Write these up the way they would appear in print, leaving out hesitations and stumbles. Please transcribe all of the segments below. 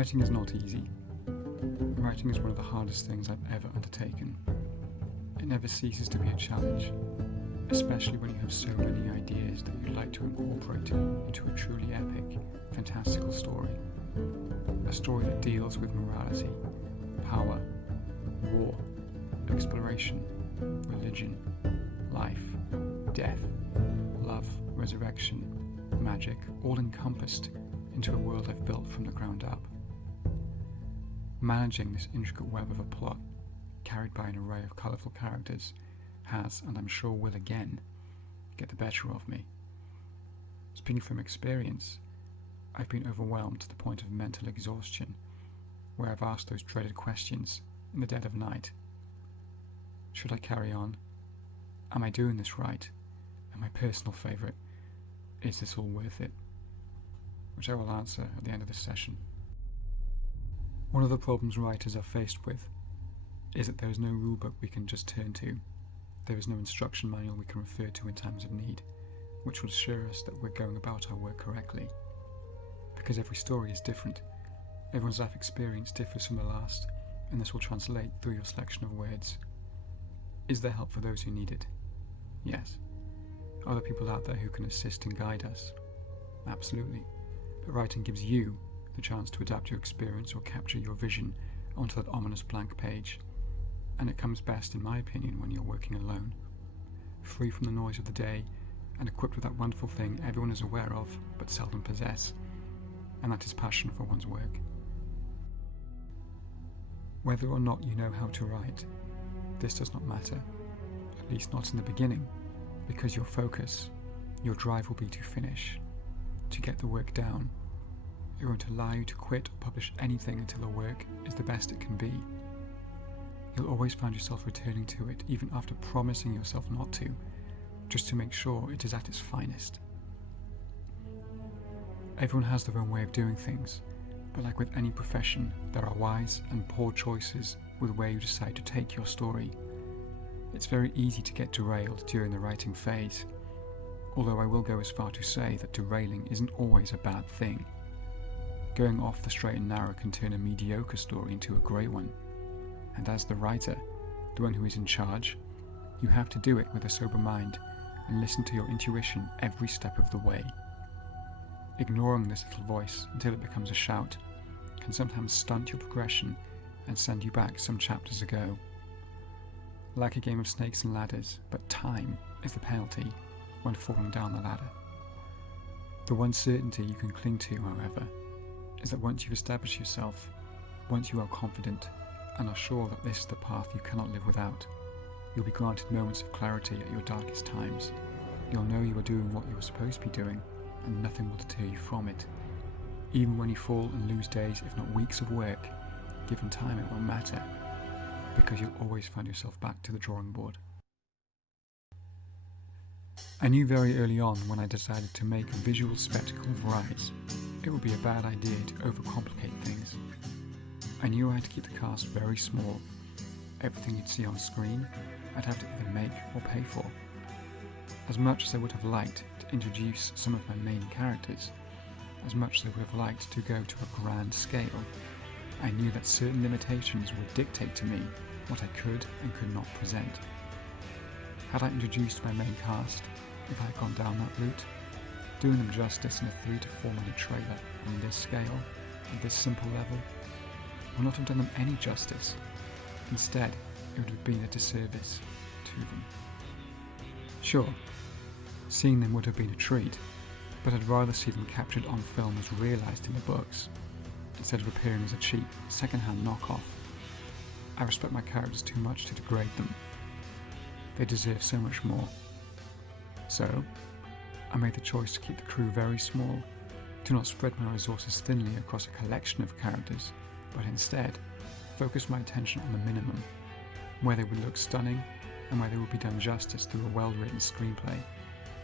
Writing is not easy. Writing is one of the hardest things I've ever undertaken. It never ceases to be a challenge, especially when you have so many ideas that you'd like to incorporate into a truly epic, fantastical story. A story that deals with morality, power, war, exploration, religion, life, death, love, resurrection, magic, all encompassed into a world I've built from the ground up. Managing this intricate web of a plot, carried by an array of colourful characters, has, and I'm sure will again, get the better of me. Speaking from experience, I've been overwhelmed to the point of mental exhaustion, where I've asked those dreaded questions in the dead of night. Should I carry on? Am I doing this right? And my personal favourite, is this all worth it? Which I will answer at the end of this session. One of the problems writers are faced with is that there is no rulebook we can just turn to. There is no instruction manual we can refer to in times of need, which will assure us that we're going about our work correctly. Because every story is different, everyone's life experience differs from the last, and this will translate through your selection of words. Is there help for those who need it? Yes. Are there people out there who can assist and guide us? Absolutely. But writing gives you the chance to adapt your experience or capture your vision onto that ominous blank page. And it comes best, in my opinion, when you're working alone, free from the noise of the day and equipped with that wonderful thing everyone is aware of but seldom possess, and that is passion for one's work. Whether or not you know how to write, this does not matter, at least not in the beginning, because your focus, your drive will be to finish, to get the work down. It won't allow you to quit or publish anything until the work is the best it can be. You'll always find yourself returning to it even after promising yourself not to, just to make sure it is at its finest. Everyone has their own way of doing things, but like with any profession, there are wise and poor choices with where you decide to take your story. It's very easy to get derailed during the writing phase, although I will go as far to say that derailing isn't always a bad thing. Going off the straight and narrow can turn a mediocre story into a great one. And as the writer, the one who is in charge, you have to do it with a sober mind and listen to your intuition every step of the way. Ignoring this little voice until it becomes a shout can sometimes stunt your progression and send you back some chapters ago. Like a game of snakes and ladders, but time is the penalty when falling down the ladder. The one certainty you can cling to, however, is that once you've established yourself, once you are confident and are sure that this is the path you cannot live without, you'll be granted moments of clarity at your darkest times. You'll know you are doing what you are supposed to be doing, and nothing will deter you from it. Even when you fall and lose days, if not weeks of work, given time it won't matter, because you'll always find yourself back to the drawing board. I knew very early on when I decided to make a visual spectacle of Rise, it would be a bad idea to overcomplicate things. I knew I had to keep the cast very small. Everything you'd see on screen, I'd have to either make or pay for. As much as I would have liked to introduce some of my main characters, as much as I would have liked to go to a grand scale, I knew that certain limitations would dictate to me what I could and could not present. Had I introduced my main cast, if I had gone down that route, doing them justice in a 3 to 4 minute trailer on this scale, at this simple level, would not have done them any justice. Instead, it would have been a disservice to them. Sure, seeing them would have been a treat, but I'd rather see them captured on film as realised in the books, instead of appearing as a cheap, second-hand knockoff. I respect my characters too much to degrade them. They deserve so much more. So, I made the choice to keep the crew very small, to not spread my resources thinly across a collection of characters, but instead focus my attention on the minimum, where they would look stunning and where they would be done justice through a well-written screenplay,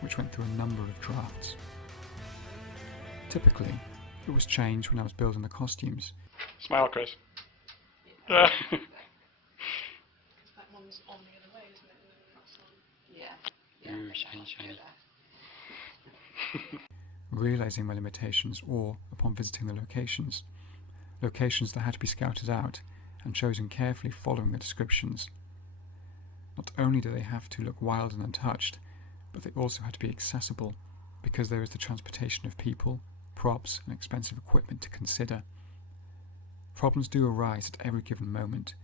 which went through a number of drafts. Typically, it was changed when I was building the costumes. Smile, Chris. That one's on the other way, isn't it? Yeah. Ooh, shiny, shiny. Realising my limitations, or, upon visiting the locations, locations that had to be scouted out and chosen carefully following the descriptions. Not only do they have to look wild and untouched, but they also had to be accessible, because there is the transportation of people, props, and expensive equipment to consider. Problems do arise at every given moment,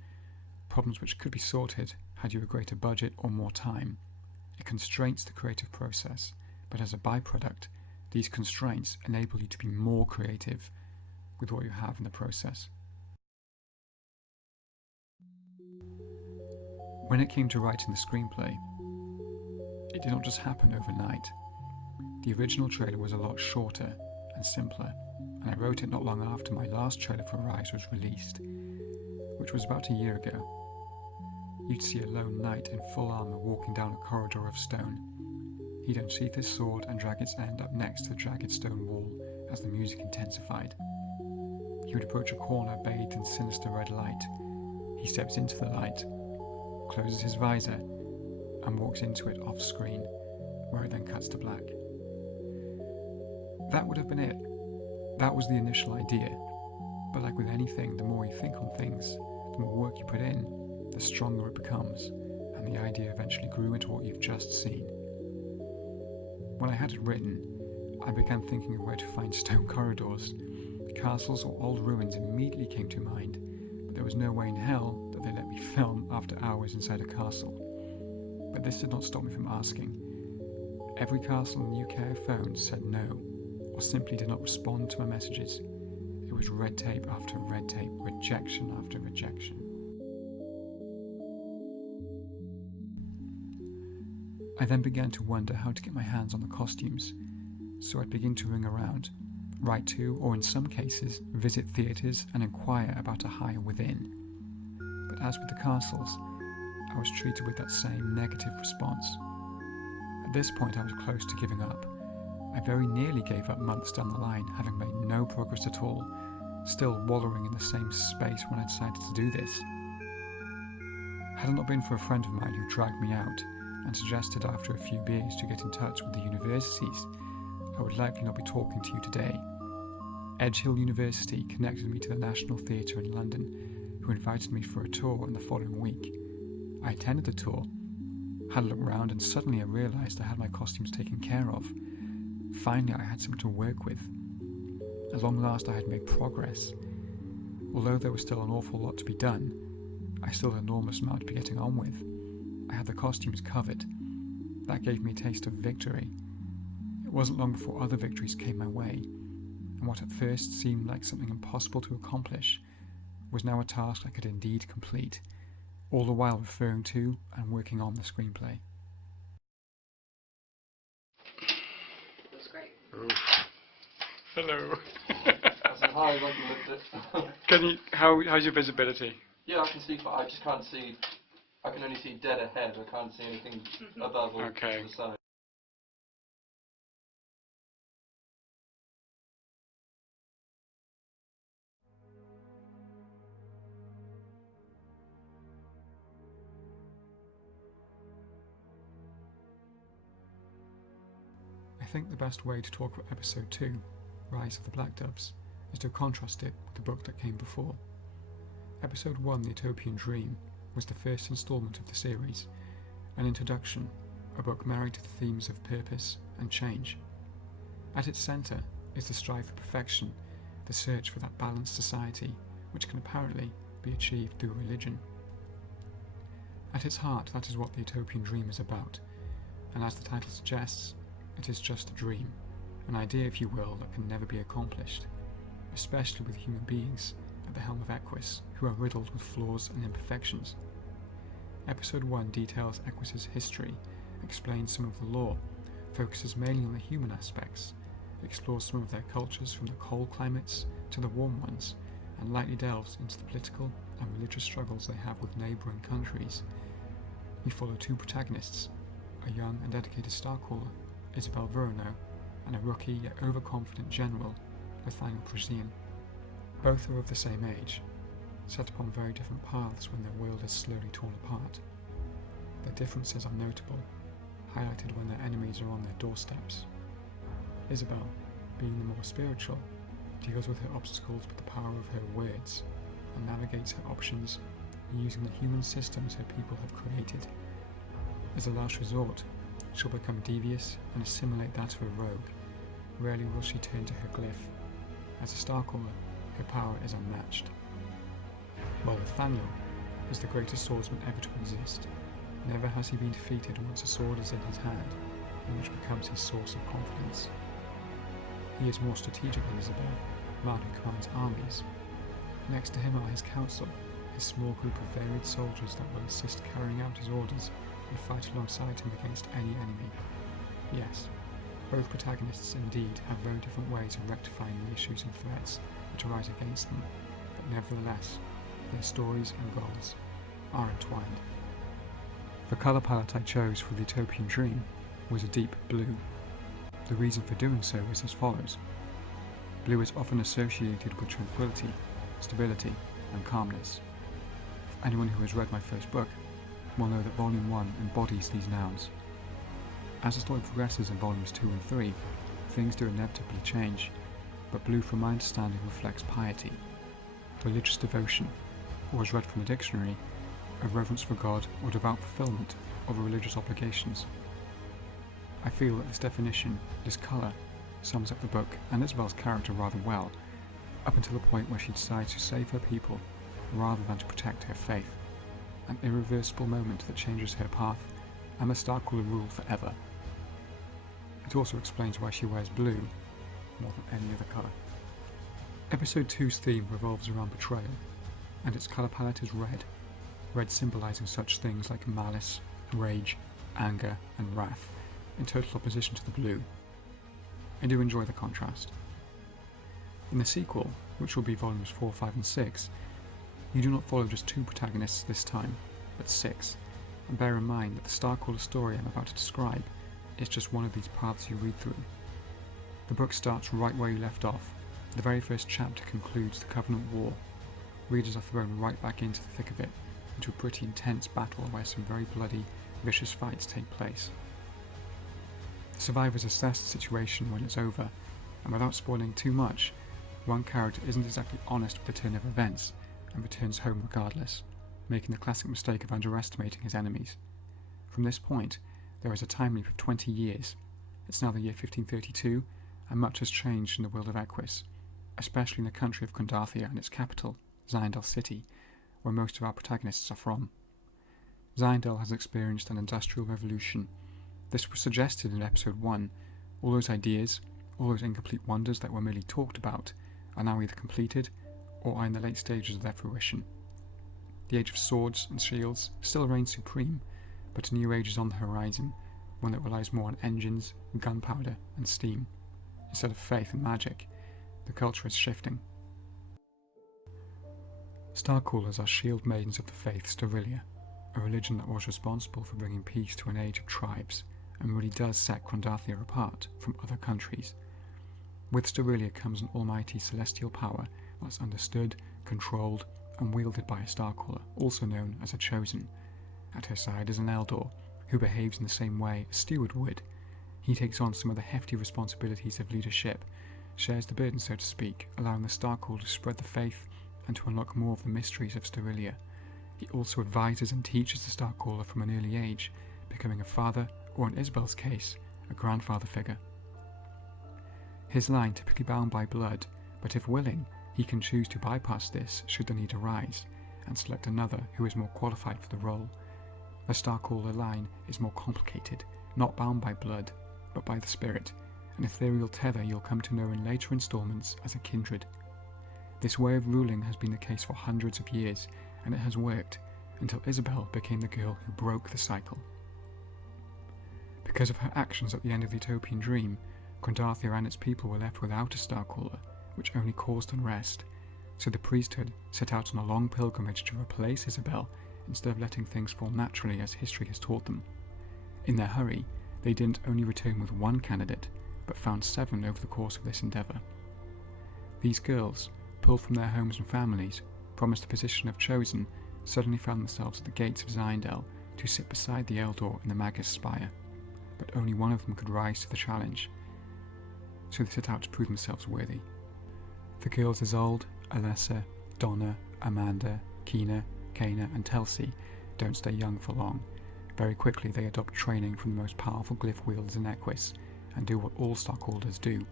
problems which could be sorted had you a greater budget or more time. It constrains the creative process, but as a byproduct, these constraints enable you to be more creative with what you have in the process. When it came to writing the screenplay, it did not just happen overnight. The original trailer was a lot shorter and simpler, and I wrote it not long after my last trailer for Rise was released, which was about a year ago. You'd see a lone knight in full armour walking down a corridor of stone. He'd unsheath his sword and drag its end up next to the jagged stone wall as the music intensified. He would approach a corner bathed in sinister red light. He steps into the light, closes his visor, and walks into it off screen, where it then cuts to black. That would have been it. That was the initial idea. But like with anything, the more you think on things, the more work you put in, the stronger it becomes, and the idea eventually grew into what you've just seen. When I had it written, I began thinking of where to find stone corridors. Castles or old ruins immediately came to mind, but there was no way in hell that they let me film after hours inside a castle. But this did not stop me from asking. Every castle in the UK I phoned said no, or simply did not respond to my messages. It was red tape after red tape, rejection after rejection. I then began to wonder how to get my hands on the costumes, so I'd begin to ring around, write to, or in some cases, visit theatres and inquire about a hire within. But as with the castles, I was treated with that same negative response. At this point I was close to giving up. I very nearly gave up months down the line, having made no progress at all, still wallowing in the same space when I decided to do this. Had it not been for a friend of mine who dragged me out and suggested after a few beers to get in touch with the universities, I would likely not be talking to you today. Edge Hill University connected me to the National Theatre in London, who invited me for a tour in the following week. I attended the tour, had a look around, and suddenly I realised I had my costumes taken care of. Finally I had something to work with. At long last I had made progress. Although there was still an awful lot to be done, I still had an enormous amount to be getting on with. I had the costumes covered. That gave me a taste of victory. It wasn't long before other victories came my way, and what at first seemed like something impossible to accomplish was now a task I could indeed complete, all the while referring to and working on the screenplay. That's great. Oh. Hello. That's as high as I can lift it. Can you? How's your visibility? Yeah, I can see, but I just can't see. I can only see dead ahead. I can't see anything above or Okay. to the side. I think the best way to talk about episode 2, Rise of the Black Doves, is to contrast it with the book that came before. Episode 1, The Utopian Dream, was the first instalment of the series, an introduction, a book married to the themes of purpose and change. At its centre is the strive for perfection, the search for that balanced society which can apparently be achieved through religion. At its heart, that is what the Utopian Dream is about, and as the title suggests, it is just a dream, an idea, if you will, that can never be accomplished, especially with human beings at the helm of Equus, who are riddled with flaws and imperfections. Episode 1 details Equus's history, explains some of the lore, focuses mainly on the human aspects, explores some of their cultures from the cold climates to the warm ones, and lightly delves into the political and religious struggles they have with neighbouring countries. We follow two protagonists, a young and dedicated Starcaller, Isabel Verano, and a rookie yet overconfident general, Nathaniel Prusian. Both are of the same age, set upon very different paths when their world is slowly torn apart. Their differences are notable, highlighted when their enemies are on their doorsteps. Isabel, being the more spiritual, deals with her obstacles with the power of her words, and navigates her options using the human systems her people have created. As a last resort, she'll become devious and assimilate that of a rogue. Rarely will she turn to her glyph. As a Starcaller, her power is unmatched. While Nathaniel is the greatest swordsman ever to exist, never has he been defeated once a sword is in his hand, and which becomes his source of confidence. He is more strategic than Isabel, man who commands armies. Next to him are his council, his small group of varied soldiers that will assist carrying out his orders and fight alongside him against any enemy. Yes, both protagonists indeed have very different ways of rectifying the issues and threats that arise against them, but nevertheless, their stories and goals are entwined. The colour palette I chose for the Utopian Dream was a deep blue. The reason for doing so is as follows. Blue is often associated with tranquility, stability, and calmness. Anyone who has read my first book will know that Volume 1 embodies these nouns. As the story progresses in Volumes 2 and 3, things do inevitably change, but blue from my understanding reflects piety, religious devotion, or as read from the dictionary, a reverence for God or devout fulfillment of religious obligations. I feel that this definition, this colour, sums up the book and Isabel's character rather well, up until the point where she decides to save her people rather than to protect her faith, an irreversible moment that changes her path and the Starcaller rule forever. It also explains why she wears blue more than any other colour. Episode 2's theme revolves around betrayal, and its colour palette is red, red symbolising such things like malice, rage, anger and wrath, in total opposition to the blue. I do enjoy the contrast. In the sequel, which will be volumes 4, 5 and 6, you do not follow just 2 protagonists this time, but 6, and bear in mind that the Starcaller story I'm about to describe is just one of these paths you read through. The book starts right where you left off. The very first chapter concludes the Covenant War. Readers are thrown right back into the thick of it, into a pretty intense battle where some very bloody, vicious fights take place. The survivors assess the situation when it's over, and without spoiling too much, one character isn't exactly honest with the turn of events, and returns home regardless, making the classic mistake of underestimating his enemies. From this point, there is a time leap of 20 years. It's now the year 1532, and much has changed in the world of Equus, especially in the country of Condathia and its capital, Zyandel City, where most of our protagonists are from. Zyandel has experienced an industrial revolution. This was suggested in episode 1. All those ideas, all those incomplete wonders that were merely talked about, are now either completed or are in the late stages of their fruition. The age of swords and shields still reigns supreme, but a new age is on the horizon, one that relies more on engines, gunpowder and steam. Instead of faith and magic, the culture is shifting. Starcallers are shield maidens of the faith Styrilia, a religion that was responsible for bringing peace to an age of tribes, and really does set Condathia apart from other countries. With Styrilia comes an almighty celestial power that's understood, controlled, and wielded by a Starcaller, also known as a Chosen. At her side is an Eldor, who behaves in the same way a steward would. He takes on some of the hefty responsibilities of leadership, shares the burden so to speak, allowing the Starcaller to spread the faith and to unlock more of the mysteries of Styrilia. He also advises and teaches the Starcaller from an early age, becoming a father, or in Isabel's case, a grandfather figure. His line typically bound by blood, but if willing, he can choose to bypass this should the need arise, and select another who is more qualified for the role. The Starcaller line is more complicated, not bound by blood, but by the spirit, an ethereal tether you'll come to know in later installments as a kindred. This way of ruling has been the case for hundreds of years, and it has worked, until Isabel became the girl who broke the cycle. Because of her actions at the end of the Utopian Dream, Condathia and its people were left without a Starcaller, which only caused unrest, so the priesthood set out on a long pilgrimage to replace Isabel instead of letting things fall naturally as history has taught them. In their hurry, they didn't only return with one candidate, but found 7 over the course of this endeavour. These girls, pulled from their homes and families, promised the position of Chosen, suddenly found themselves at the gates of Zyandel to sit beside the Eldor in the Magus Spire, but only one of them could rise to the challenge, so they set out to prove themselves worthy. The girls Isolde, Alessa, Donna, Amanda, Kina, Kana and Telsey don't stay young for long. Very quickly they adopt training from the most powerful glyph wielders in Equus and do what all stockholders do,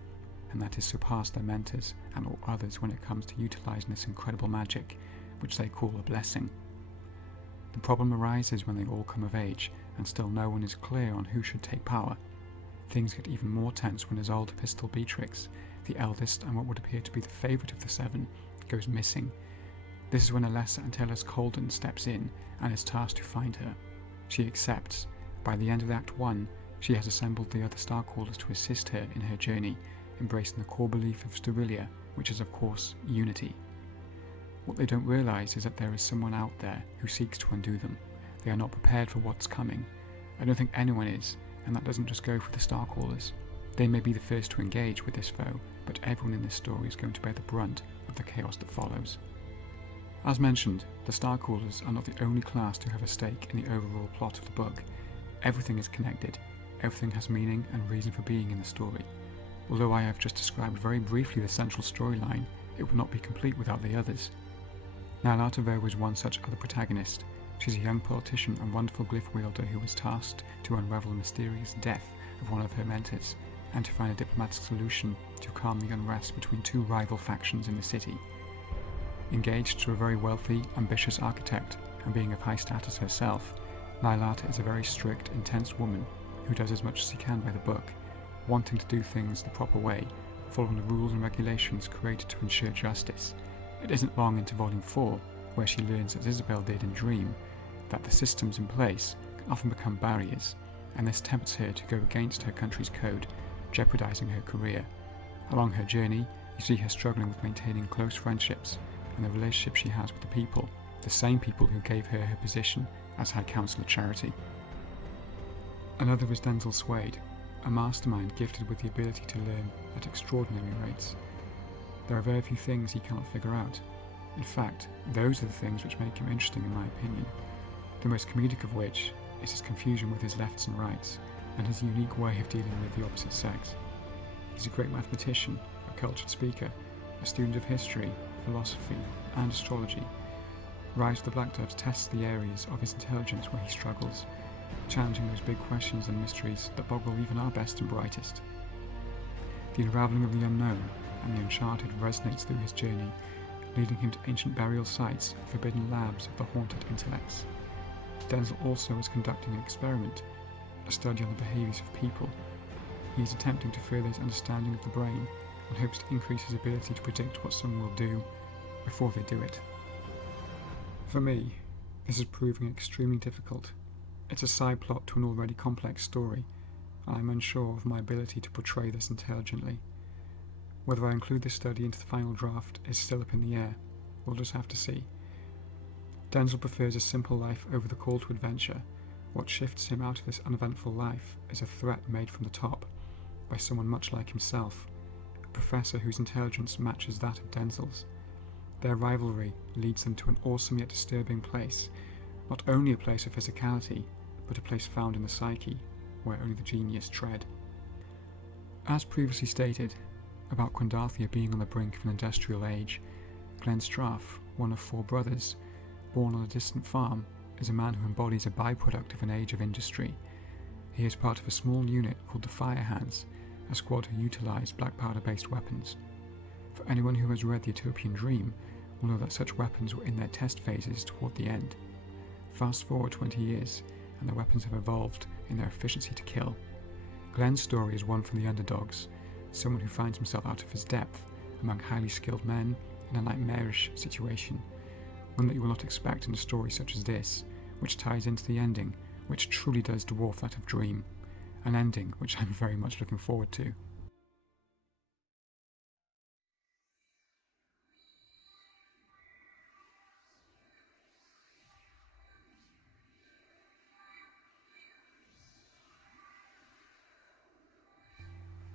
and that is surpass their mentors and all others when it comes to utilising this incredible magic, which they call a blessing. The problem arises when they all come of age and still no one is clear on who should take power. Things get even more tense when Isolde Pistol Beatrix, the eldest and what would appear to be the favourite of the seven, goes missing. This is when Alessa Antelis Colden steps in and is tasked to find her. She accepts. By the end of Act 1, she has assembled the other Starcallers to assist her in her journey, embracing the core belief of Sterilia, which is of course unity. What they don't realise is that there is someone out there who seeks to undo them. They are not prepared for what's coming. I don't think anyone is, and that doesn't just go for the Starcallers. They may be the first to engage with this foe, but everyone in this story is going to bear the brunt of the chaos that follows. As mentioned, the Starcallers are not the only class to have a stake in the overall plot of the book. Everything is connected, everything has meaning and reason for being in the story. Although I have just described very briefly the central storyline, it would not be complete without the others. Nyarlathotep was one such other protagonist. She's a young politician and wonderful glyph wielder who was tasked to unravel the mysterious death of one of her mentors and to find a diplomatic solution to calm the unrest between two rival factions in the city. Engaged to a very wealthy, ambitious architect and being of high status herself, Nyarlathotep is a very strict, intense woman who does as much as she can by the book, wanting to do things the proper way, following the rules and regulations created to ensure justice. It isn't long into Volume 4 where she learns, as Isabel did in Dream, that the systems in place can often become barriers, and this tempts her to go against her country's code, jeopardising her career. Along her journey, you see her struggling with maintaining close friendships and the relationship she has with the people, the same people who gave her her position as High Councillor Charity. Another is Denzel Swade, a mastermind gifted with the ability to learn at extraordinary rates. There are very few things he cannot figure out. In fact, those are the things which make him interesting in my opinion, the most comedic of which is his confusion with his lefts and rights, and his unique way of dealing with the opposite sex. He's a great mathematician, a cultured speaker, a student of history, philosophy, and astrology. Rise of the Black Doves tests the areas of his intelligence where he struggles, challenging those big questions and mysteries that boggle even our best and brightest. The unravelling of the unknown and the uncharted resonates through his journey, leading him to ancient burial sites and forbidden labs of the haunted intellects. Denzel also is conducting an experiment, a study on the behaviours of people. He is attempting to further his understanding of the brain and hopes to increase his ability to predict what someone will do before they do it. For me, this is proving extremely difficult. It's a side plot to an already complex story, and I'm unsure of my ability to portray this intelligently. Whether I include this study into the final draft is still up in the air. We'll just have to see. Denzel prefers a simple life over the call to adventure. What shifts him out of this uneventful life is a threat made from the top, by someone much like himself, a professor whose intelligence matches that of Denzel's. Their rivalry leads them to an awesome yet disturbing place, not only a place of physicality, but a place found in the psyche, where only the genius tread. As previously stated, about Quindarthia being on the brink of an industrial age, Glenn Straff, one of 4 brothers, born on a distant farm, is a man who embodies a byproduct of an age of industry. He is part of a small unit called the Fire Hands, a squad who utilise black powder-based weapons. For anyone who has read The Utopian Dream will know that such weapons were in their test phases toward the end. Fast forward 20 years, and the weapons have evolved in their efficiency to kill. Glenn's story is one for the underdogs, someone who finds himself out of his depth among highly skilled men in a nightmarish situation, one that you will not expect in a story such as this, which ties into the ending, which truly does dwarf that of Dream, an ending which I'm very much looking forward to.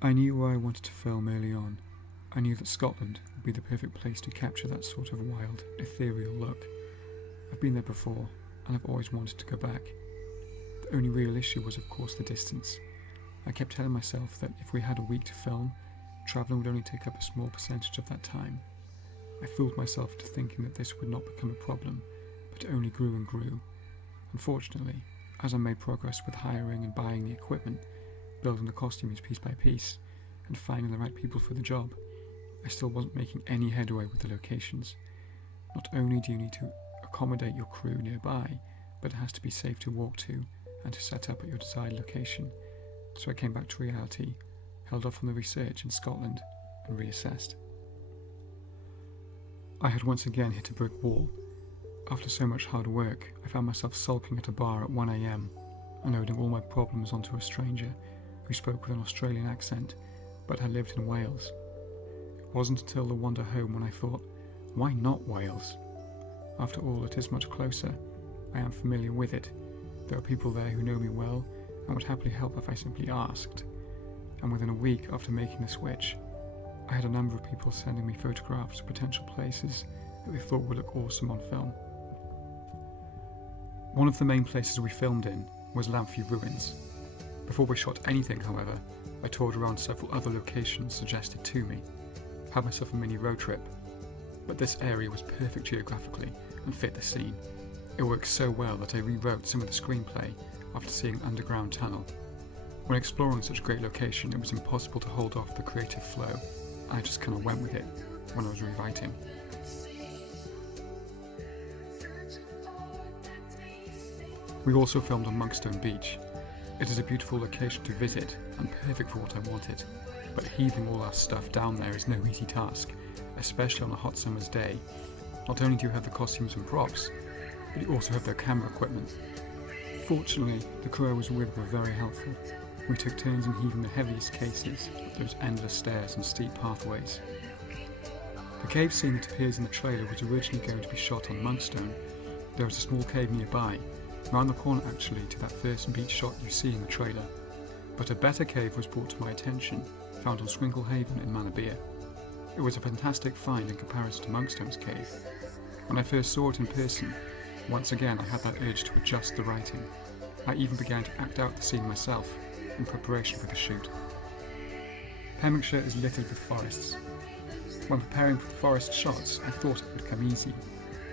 I knew where I wanted to film early on. I knew that Scotland would be the perfect place to capture that sort of wild, ethereal look. I've been there before, and I've always wanted to go back. The only real issue was of course the distance. I kept telling myself that if we had a week to film, travelling would only take up a small percentage of that time. I fooled myself into thinking that this would not become a problem, but it only grew and grew. Unfortunately, as I made progress with hiring and buying the equipment, building the costumes piece by piece, and finding the right people for the job, I still wasn't making any headway with the locations. Not only do you need to accommodate your crew nearby, but it has to be safe to walk to and to set up at your desired location. So I came back to reality, held off on the research in Scotland, and reassessed. I had once again hit a brick wall. After so much hard work, I found myself sulking at a bar at 1 a.m, unloading all my problems onto a stranger who spoke with an Australian accent but had lived in Wales. It wasn't until the wander home when I thought, why not Wales? After all, it is much closer. I am familiar with it. There are people there who know me well and would happily help if I simply asked. And within a week after making the switch, I had a number of people sending me photographs of potential places that they thought would look awesome on film. One of the main places we filmed in was Lamphey Ruins. Before we shot anything, however, I toured around several other locations suggested to me. Had myself a mini road trip. But this area was perfect geographically and fit the scene. It worked so well that I rewrote some of the screenplay after seeing Underground Tunnel. When exploring such a great location, it was impossible to hold off the creative flow. I just kind of went with it when I was rewriting. We also filmed on Monkstone Beach. It is a beautiful location to visit and perfect for what I wanted, but heaving all our stuff down there is no easy task, especially on a hot summer's day. Not only do you have the costumes and props, but you also have their camera equipment. Fortunately, the crew I was with were very helpful. We took turns in heaving the heaviest cases up those endless stairs and steep pathways. The cave scene that appears in the trailer was originally going to be shot on Monkstone. There is a small cave nearby, round the corner actually to that first beach shot you see in the trailer. But a better cave was brought to my attention, found on Swinkle Haven in Manabia. It was a fantastic find in comparison to Monkstone's cave. When I first saw it in person, once again I had that urge to adjust the writing. I even began to act out the scene myself, in preparation for the shoot. Pembrokeshire is littered with forests. When preparing for the forest shots, I thought it would come easy,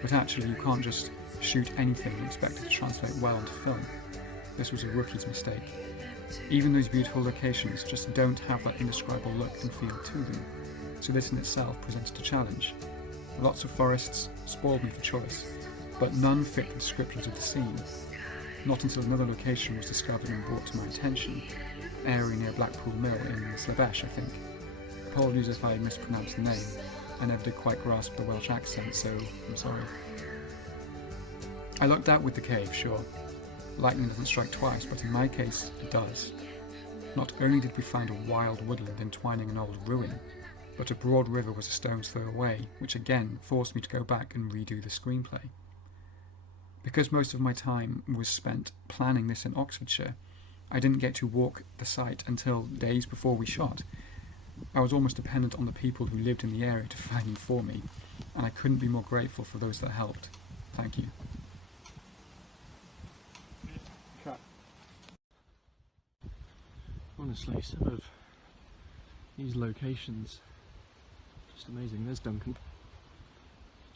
but actually you can't just shoot anything and expect it to translate well onto film. This was a rookie's mistake. Even those beautiful locations just don't have that indescribable look and feel to them, so this in itself presented a challenge. Lots of forests spoiled me for choice, but none fit the descriptions of the scene. Not until another location was discovered and brought to my attention, area near Blackpool Mill in Slabesh, I think. Apologies if I mispronounced the name. I never did quite grasp the Welsh accent, so I'm sorry. I lucked out with the cave, sure. Lightning doesn't strike twice, but in my case, it does. Not only did we find a wild woodland entwining an old ruin, but a broad river was a stone's throw away, which again forced me to go back and redo the screenplay. Because most of my time was spent planning this in Oxfordshire, I didn't get to walk the site until days before we shot. I was almost dependent on the people who lived in the area to find them for me, and I couldn't be more grateful for those that helped. Thank you. Honestly, some of these locations, just amazing. There's Duncan.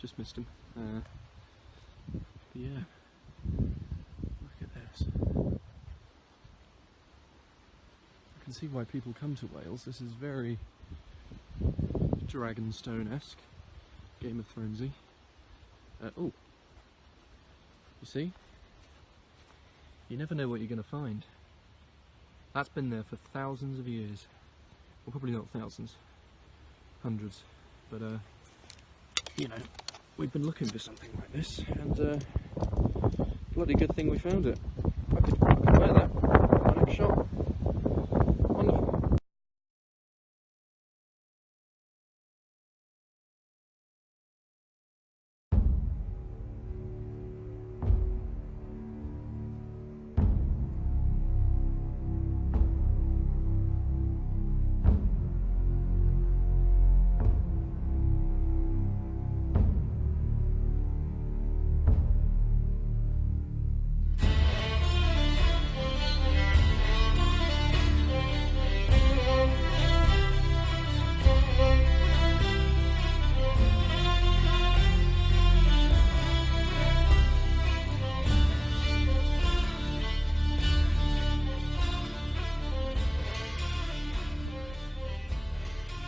Just missed him. But yeah, look at this. I can see why people come to Wales. This is very Dragonstone-esque, Game of Thronesy. Oh, you see? You never know what you're going to find. That's been there for thousands of years. Well, probably not thousands, hundreds, but you know, we've been looking for something like this, and bloody good thing we found it. I could wear that for my next shot. Wonderful.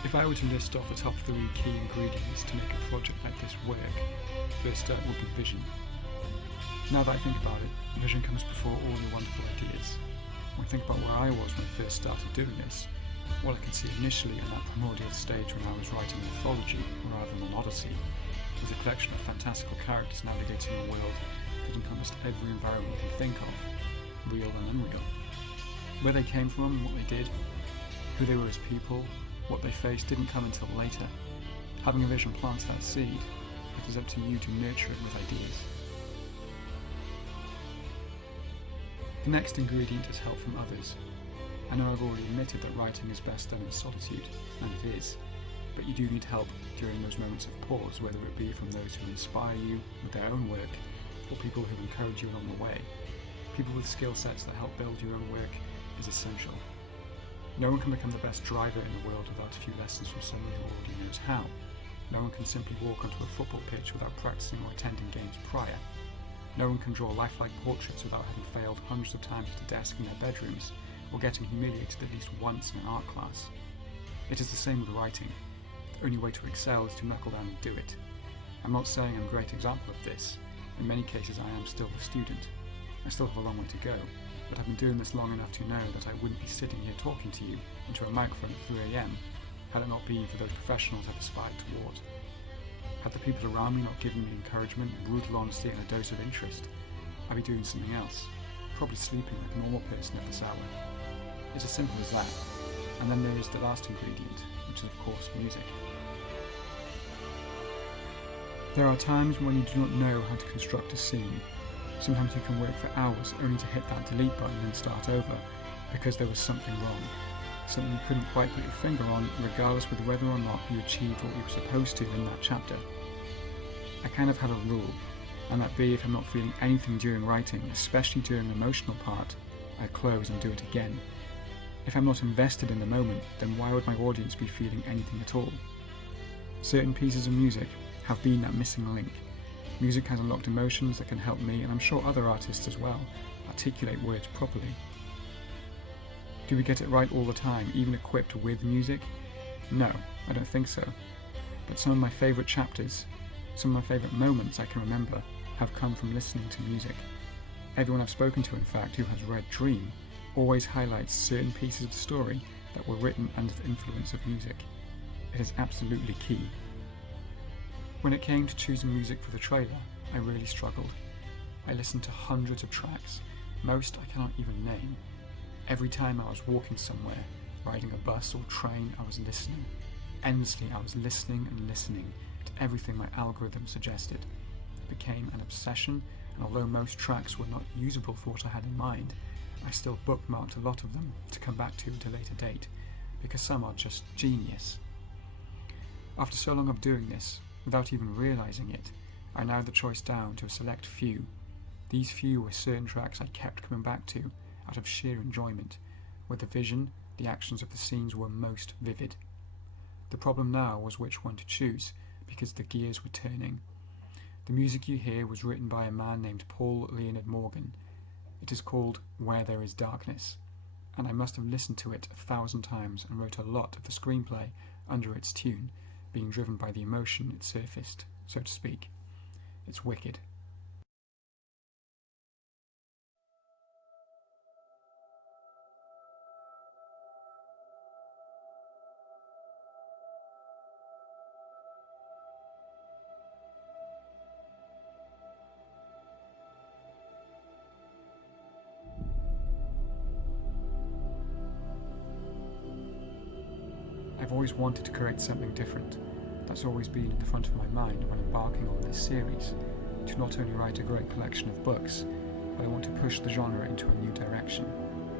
If I were to list off the top 3 key ingredients to make a project like this work, first up would be vision. Now that I think about it, vision comes before all your wonderful ideas. When I think about where I was when I first started doing this, what I could see initially in that primordial stage when I was writing a mythology rather than an odyssey was a collection of fantastical characters navigating a world that encompassed every environment you can think of, real and unreal. Where they came from, what they did, who they were as people, what they faced didn't come until later. Having a vision plants that seed, but it's up to you to nurture it with ideas. The next ingredient is help from others. I know I've already admitted that writing is best done in solitude, and it is, but you do need help during those moments of pause, whether it be from those who inspire you with their own work, or people who encourage you along the way. People with skill sets that help build your own work is essential. No one can become the best driver in the world without a few lessons from someone who already knows how. No one can simply walk onto a football pitch without practicing or attending games prior. No one can draw lifelike portraits without having failed hundreds of times at a desk in their bedrooms, or getting humiliated at least once in an art class. It is the same with writing. The only way to excel is to knuckle down and do it. I'm not saying I'm a great example of this. In many cases I am still a student. I still have a long way to go, but I've been doing this long enough to know that I wouldn't be sitting here talking to you into a microphone at 3 AM had it not been for those professionals I've aspired toward. Had the people around me not given me encouragement, brutal honesty and a dose of interest, I'd be doing something else, probably sleeping like a normal person at this hour. It's as simple as that. And then there is the last ingredient, which is of course music. There are times when you do not know how to construct a scene. Sometimes you can work for hours only to hit that delete button and start over because there was something wrong. Something you couldn't quite put your finger on, regardless of whether or not you achieved what you were supposed to in that chapter. I kind of had a rule, and that be if I'm not feeling anything during writing, especially during the emotional part, I close and do it again. If I'm not invested in the moment, then why would my audience be feeling anything at all? Certain pieces of music have been that missing link. Music has unlocked emotions that can help me, and I'm sure other artists as well, articulate words properly. Do we get it right all the time, even equipped with music? No, I don't think so. But some of my favourite chapters, some of my favourite moments I can remember, have come from listening to music. Everyone I've spoken to, in fact, who has read Dream, always highlights certain pieces of the story that were written under the influence of music. It is absolutely key. When it came to choosing music for the trailer, I really struggled. I listened to hundreds of tracks, most I cannot even name. Every time I was walking somewhere, riding a bus or train, I was listening. Endlessly I was listening and listening to everything my algorithm suggested. It became an obsession, and although most tracks were not usable for what I had in mind, I still bookmarked a lot of them to come back to at a later date, because some are just genius. After so long of doing this, without even realising it, I narrowed the choice down to a select few. These few were certain tracks I kept coming back to out of sheer enjoyment, where the vision, the actions of the scenes were most vivid. The problem now was which one to choose, because the gears were turning. The music you hear was written by a man named Paul Leonard Morgan. It is called Where There Is Darkness, and I must have listened to it 1,000 times and wrote a lot of the screenplay under its tune, being driven by the emotion it surfaced, so to speak. It's wicked. I've always wanted to create something different. That's always been at the front of my mind when embarking on this series, to not only write a great collection of books, but I want to push the genre into a new direction,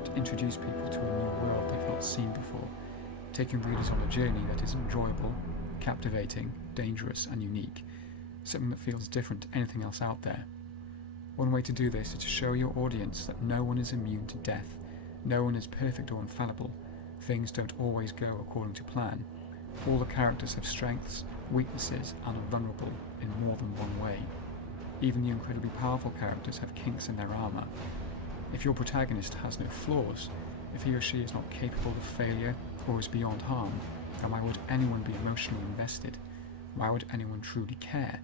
to introduce people to a new world they've not seen before, taking readers on a journey that is enjoyable, captivating, dangerous and unique, something that feels different to anything else out there. One way to do this is to show your audience that no one is immune to death, no one is perfect or infallible, things don't always go according to plan. All the characters have strengths, weaknesses, and are vulnerable in more than one way. Even the incredibly powerful characters have kinks in their armour. If your protagonist has no flaws, if he or she is not capable of failure or is beyond harm, then why would anyone be emotionally invested? Why would anyone truly care?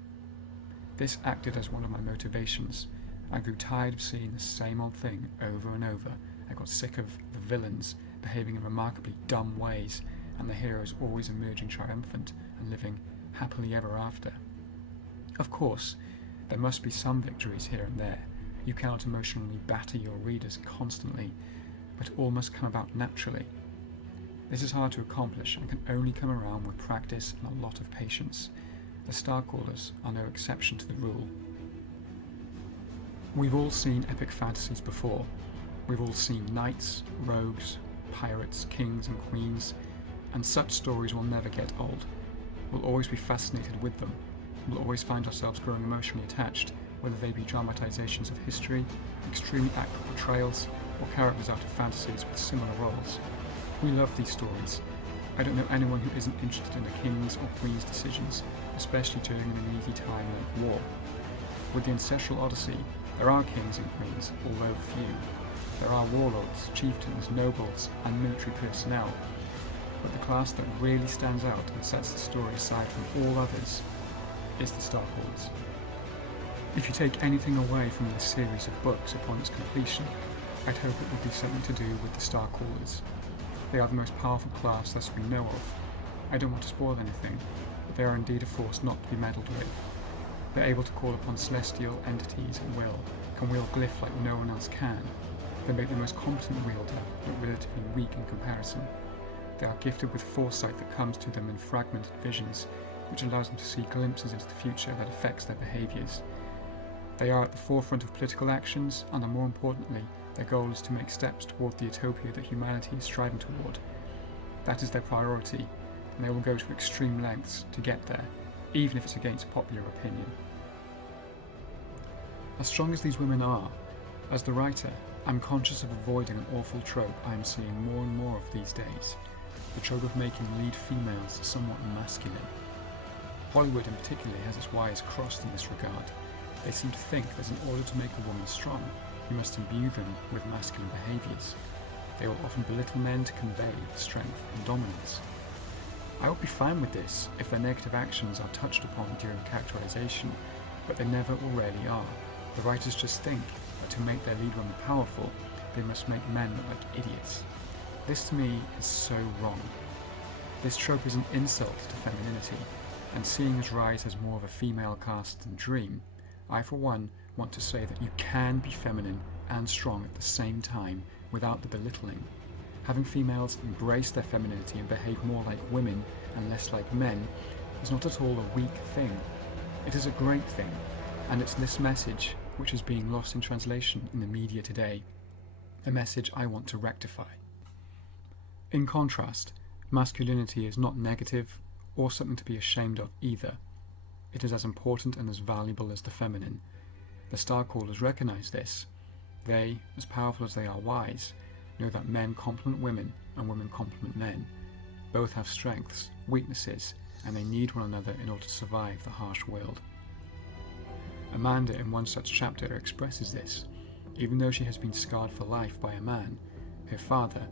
This acted as one of my motivations. I grew tired of seeing the same old thing over and over. I got sick of the villains behaving in remarkably dumb ways, and the heroes always emerging triumphant and living happily ever after. Of course, there must be some victories here and there. You cannot emotionally batter your readers constantly, but all must come about naturally. This is hard to accomplish and can only come around with practice and a lot of patience. The Starcallers are no exception to the rule. We've all seen epic fantasies before. We've all seen knights, rogues, pirates, kings and queens, and such stories will never get old. We'll always be fascinated with them. We'll always find ourselves growing emotionally attached, whether they be dramatizations of history, extremely accurate portrayals, or characters out of fantasies with similar roles. We love these stories. I don't know anyone who isn't interested in a king's or queen's decisions, especially during an uneasy time like war. With the Ancestral Odyssey, there are kings and queens, although few. There are warlords, chieftains, nobles, and military personnel. But the class that really stands out and sets the story aside from all others is the Starcallers. If you take anything away from this series of books upon its completion, I'd hope it would be something to do with the Starcallers. They are the most powerful class thus we know of. I don't want to spoil anything, but they are indeed a force not to be meddled with. They're able to call upon celestial entities at will, can wield glyph like no one else can. They make the most competent wielder, but relatively weak in comparison. They are gifted with foresight that comes to them in fragmented visions, which allows them to see glimpses into the future that affects their behaviours. They are at the forefront of political actions, and more importantly, their goal is to make steps toward the utopia that humanity is striving toward. That is their priority, and they will go to extreme lengths to get there, even if it's against popular opinion. As strong as these women are, as the writer, I'm conscious of avoiding an awful trope I am seeing more and more of these days, the trope of making lead females somewhat masculine. Hollywood in particular has its wires crossed in this regard. They seem to think that in order to make a woman strong, you must imbue them with masculine behaviours. They will often belittle men to convey strength and dominance. I would be fine with this if their negative actions are touched upon during characterization, but they never or rarely are. The writers just think that to make their lead women powerful, they must make men look like idiots. This to me is so wrong. This trope is an insult to femininity, and seeing as Rise has more of a female cast than Dream, I for one want to say that you can be feminine and strong at the same time without the belittling. Having females embrace their femininity and behave more like women and less like men is not at all a weak thing. It is a great thing, and it's this message which is being lost in translation in the media today, a message I want to rectify. In contrast, masculinity is not negative or something to be ashamed of either. It is as important and as valuable as the feminine. The Starcallers recognise this. They, as powerful as they are wise, know that men complement women and women complement men. Both have strengths, weaknesses, and they need one another in order to survive the harsh world. Amanda in one such chapter expresses this. Even though she has been scarred for life by a man, her father,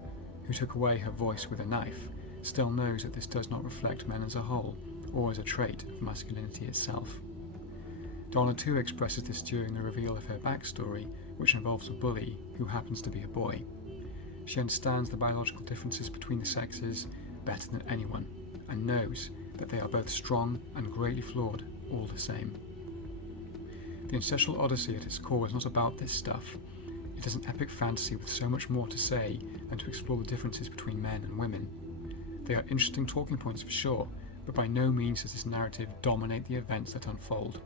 who took away her voice with a knife, still knows that this does not reflect men as a whole, or as a trait of masculinity itself. Donna too expresses this during the reveal of her backstory, which involves a bully who happens to be a boy. She understands the biological differences between the sexes better than anyone, and knows that they are both strong and greatly flawed all the same. The Ancestral Odyssey at its core is not about this stuff. It is an epic fantasy with so much more to say than to explore the differences between men and women. They are interesting talking points for sure, but by no means does this narrative dominate the events that unfold.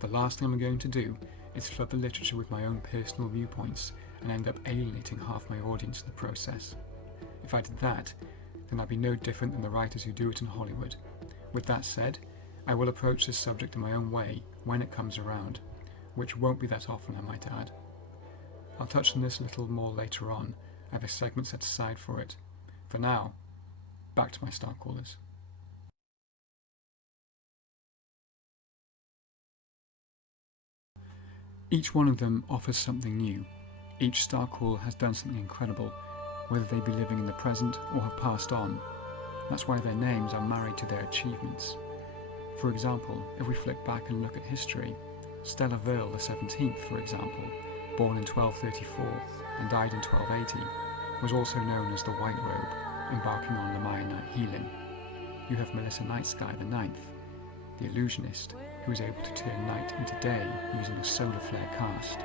The last thing I'm going to do is flood the literature with my own personal viewpoints and end up alienating half my audience in the process. If I did that, then I'd be no different than the writers who do it in Hollywood. With that said, I will approach this subject in my own way when it comes around, which won't be that often, I might add. I'll touch on this a little more later on. I have a segment set aside for it. For now, back to my Starcallers. Each one of them offers something new. Each Starcaller has done something incredible, whether they be living in the present or have passed on. That's why their names are married to their achievements. For example, if we flick back and look at history, Stella Verl XVII, for example, born in 1234 and died in 1280, was also known as the White Robe, embarking on the Mayanite healing. You have Melissa Nightsky IX, the illusionist, who was able to turn night into day using a solar flare cast.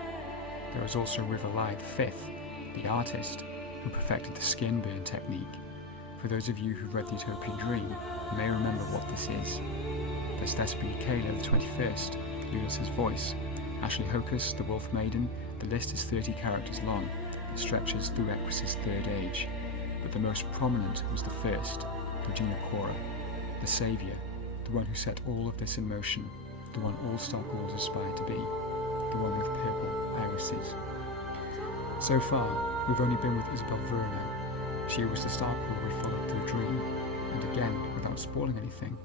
There was also River Lai V, the artist, who perfected the skin burn technique. For those of you who've read The Utopian Dream, you may remember what this is. There's Thespian Kayla the 21st, Lulus's voice, Ashley Hocus, the Wolf Maiden. The list is 30 characters long, and stretches through Equus's third age, but the most prominent was the first, Regina Cora, the saviour, the one who set all of this in motion, the one all Stark-Ghouls aspire to be, the one with purple irises. So far, we've only been with Isabel Verno. She was the Stark-Ghoul we followed through Dream, and again, without spoiling anything,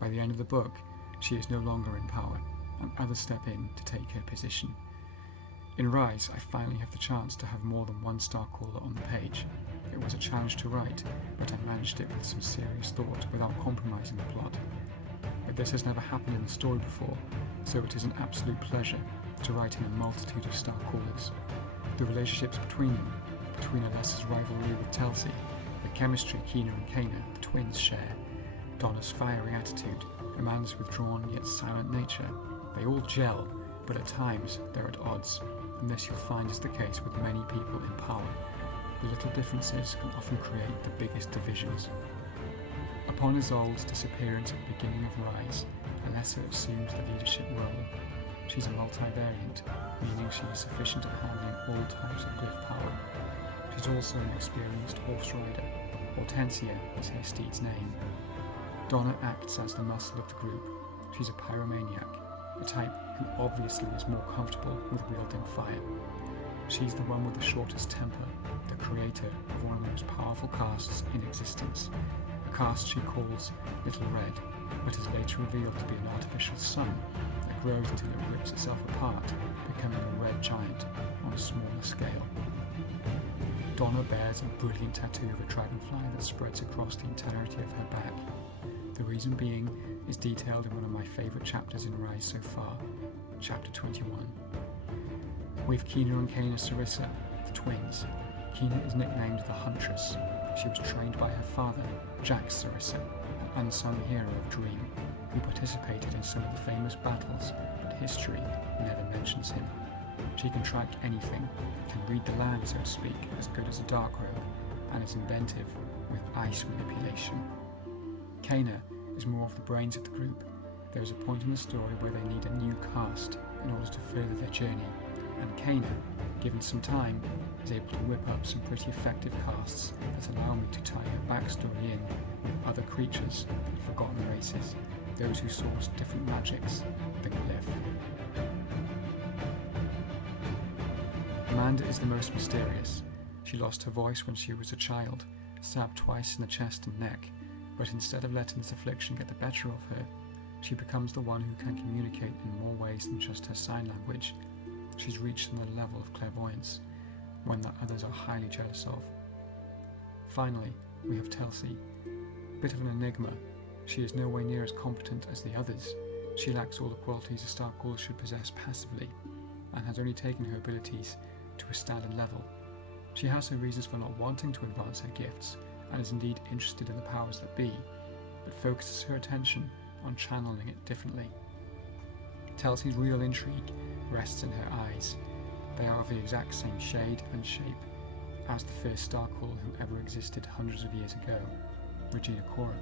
by the end of the book, she is no longer in power, and others step in to take her position. In Rise, I finally have the chance to have more than one Starcaller on the page. It was a challenge to write, but I managed it with some serious thought without compromising the plot. But this has never happened in the story before, so it is an absolute pleasure to write in a multitude of Starcallers. The relationships between them, between Alessa's rivalry with Telsey, the chemistry Kina and Kana, the twins, share, Donna's fiery attitude, Amanda's withdrawn yet silent nature, they all gel, but at times they're at odds, and this you'll find is the case with many people in power. The little differences can often create the biggest divisions. Upon Isolde's disappearance at the beginning of Rise, Alessa assumes the leadership role. She's a multivariant, meaning she is sufficient at handling all types of glyph power. She's also an experienced horse rider. Hortensia is her steed's name. Donna acts as the muscle of the group. She's a pyromaniac, a type who obviously is more comfortable with wielding fire. She's the one with the shortest temper, the creator of one of the most powerful casts in existence, a cast she calls Little Red, but is later revealed to be an artificial sun that grows until it rips itself apart, becoming a red giant on a smaller scale. Donna bears a brilliant tattoo of a dragonfly that spreads across the entirety of her back. The reason being is detailed in one of my favourite chapters in Rise so far, chapter 21. With Kina and Kana Sarissa, the twins. Kina is nicknamed the Huntress. She was trained by her father, Jack Sarissa, an unsung hero of Dream, who participated in some of the famous battles, but history never mentions him. She can track anything, can read the land, so to speak, as good as a Darkrobe, and is inventive with ice manipulation. Kana is more of the brains of the group. There is a point in the story where they need a new cast in order to further their journey, and Kana, given some time, is able to whip up some pretty effective casts that allow me to tie her backstory in with other creatures and forgotten races, those who source different magics than Glyph. Amanda is the most mysterious. She lost her voice when she was a child, stabbed twice in the chest and neck, but instead of letting this affliction get the better of her, she becomes the one who can communicate in more ways than just her sign language. She's reached another level of clairvoyance, one that others are highly jealous of. Finally, we have Telsey. Bit of an enigma. She is nowhere near as competent as the others. She lacks all the qualities a Stark-Ghoul should possess passively, and has only taken her abilities to a standard level. She has her reasons for not wanting to advance her gifts, and is indeed interested in the powers that be, but focuses her attention on channeling it differently. Telsey's real intrigue rests in her eyes. They are of the exact same shade and shape as the first Stark-Ghoul who ever existed hundreds of years ago, Regina Cora.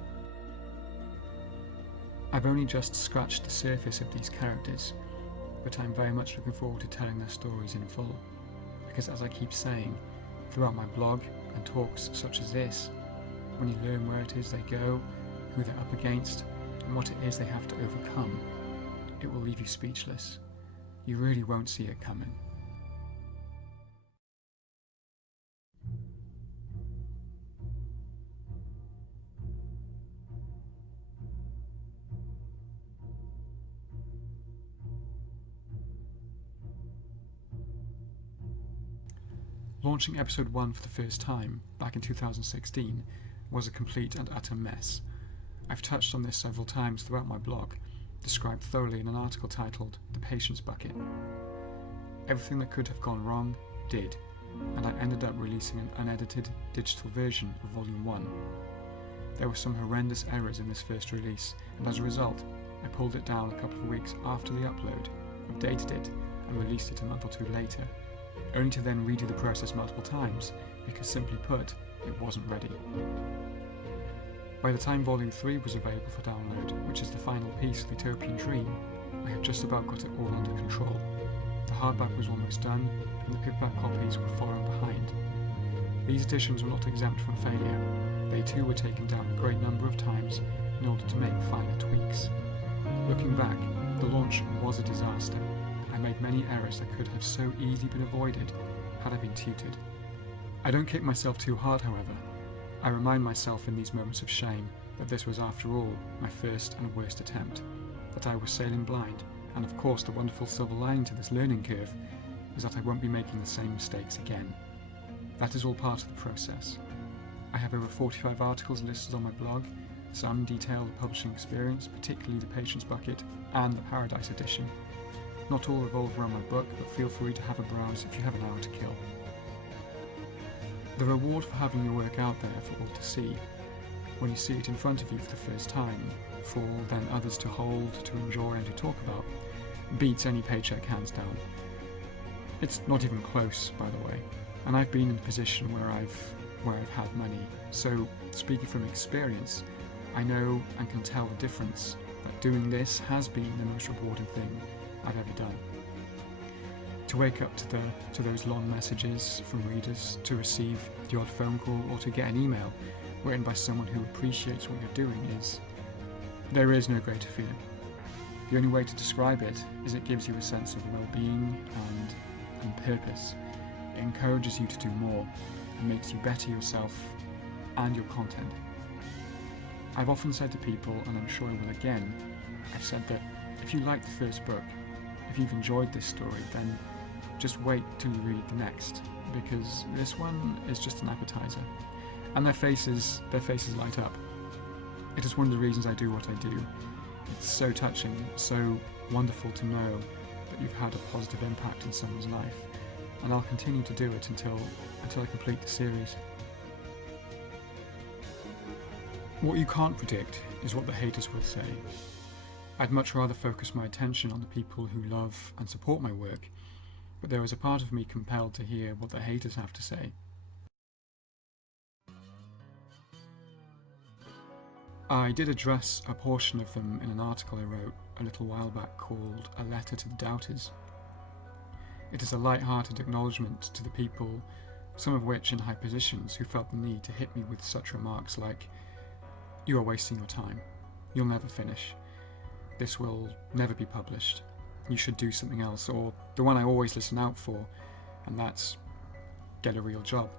I've only just scratched the surface of these characters, but I'm very much looking forward to telling their stories in full, because as I keep saying, throughout my blog and talks such as this, when you learn where it is they go, who they're up against, and what it is they have to overcome, it will leave you speechless. You really won't see it coming. Launching episode 1 for the first time, back in 2016, was a complete and utter mess. I've touched on this several times throughout my blog, described thoroughly in an article titled The Patience Bucket. Everything that could have gone wrong did, and I ended up releasing an unedited digital version of Volume 1. There were some horrendous errors in this first release, and as a result, I pulled it down a couple of weeks after the upload, updated it, and released it a month or two later, only to then redo the process multiple times, because simply put, it wasn't ready. By the time Volume 3 was available for download, which is the final piece of the Utopian Dream, I had just about got it all under control. The hardback was almost done, and the paperback copies were following behind. These editions were not exempt from failure. They too were taken down a great number of times in order to make finer tweaks. Looking back, the launch was a disaster. I made many errors that could have so easily been avoided had I been tutored. I don't kick myself too hard, however. I remind myself in these moments of shame that this was, after all, my first and worst attempt, that I was sailing blind, and of course the wonderful silver lining to this learning curve is that I won't be making the same mistakes again. That is all part of the process. I have over 45 articles listed on my blog. Some detail the publishing experience, particularly the Patience Bucket and the Paradise Edition. Not all revolve around my book, but feel free to have a browse if you have an hour to kill. The reward for having your work out there for all to see, when you see it in front of you for the first time, for then others to hold, to enjoy and to talk about, beats any paycheck hands down. It's not even close, by the way, and I've been in a position where I've had money, so speaking from experience, I know and can tell the difference that doing this has been the most rewarding thing I've ever done. To wake up to those long messages from readers, to receive the odd phone call, or to get an email written by someone who appreciates what you're doing there is no greater feeling. The only way to describe it is it gives you a sense of well-being and purpose. It encourages you to do more and makes you better yourself and your content. I've often said to people, and I'm sure I will again, I've said that if you like the first book, if you've enjoyed this story, then just wait till you read the next, because this one is just an appetizer. And their faces light up. It is one of the reasons I do what I do. It's so touching, so wonderful to know that you've had a positive impact in someone's life, and I'll continue to do it until I complete the series. What you can't predict is what the haters will say. I'd much rather focus my attention on the people who love and support my work, but there is a part of me compelled to hear what the haters have to say. I did address a portion of them in an article I wrote a little while back called A Letter to the Doubters. It is a light-hearted acknowledgement to the people, some of which in high positions, who felt the need to hit me with such remarks like, "You are wasting your time. You'll never finish. This will never be published. You should do something else," or the one I always listen out for, and that's, "Get a real job."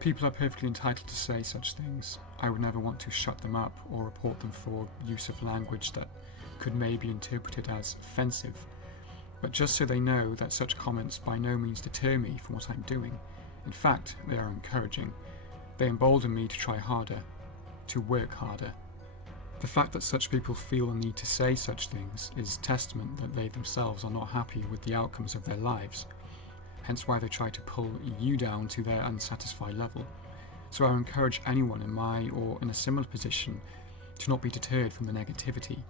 People are perfectly entitled to say such things. I would never want to shut them up or report them for use of language that could maybe be interpreted as offensive. But just so they know that such comments by no means deter me from what I'm doing. In fact, they are encouraging. They embolden me to try harder, to work harder. The fact that such people feel the need to say such things is testament that they themselves are not happy with the outcomes of their lives, hence why they try to pull you down to their unsatisfied level. So I encourage anyone in my or in a similar position to not be deterred from the negativity.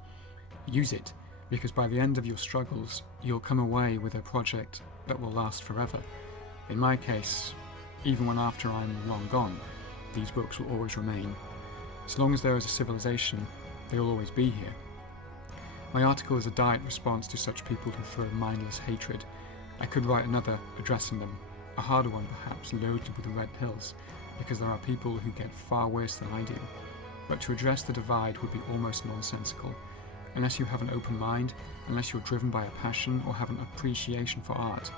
Use it, because by the end of your struggles, you'll come away with a project that will last forever. In my case, even when after I'm long gone, these books will always remain. As long as there is a civilization, they will always be here. My article is a direct response to such people who throw mindless hatred. I could write another addressing them, a harder one perhaps, loaded with the red pills, because there are people who get far worse than I do. But to address the divide would be almost nonsensical. Unless you have an open mind, unless you're driven by a passion or have an appreciation for art,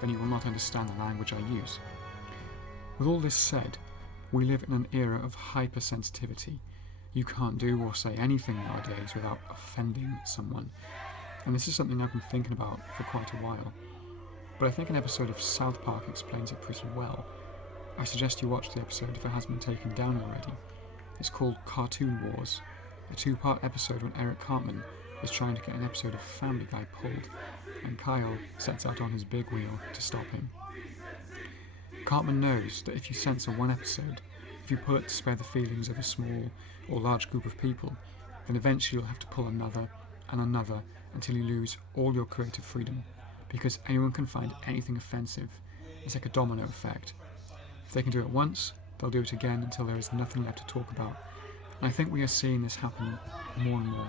then you will not understand the language I use. With all this said, we live in an era of hypersensitivity. You can't do or say anything nowadays without offending someone. And this is something I've been thinking about for quite a while. But I think an episode of South Park explains it pretty well. I suggest you watch the episode if it hasn't been taken down already. It's called Cartoon Wars, a 2-part episode when Eric Cartman is trying to get an episode of Family Guy pulled, and Kyle sets out on his big wheel to stop him. Cartman knows that if you censor one episode, if you pull it to spare the feelings of a small or large group of people, then eventually you'll have to pull another and another until you lose all your creative freedom, because anyone can find anything offensive. It's like a domino effect. If they can do it once, they'll do it again until there is nothing left to talk about. And I think we are seeing this happen more and more.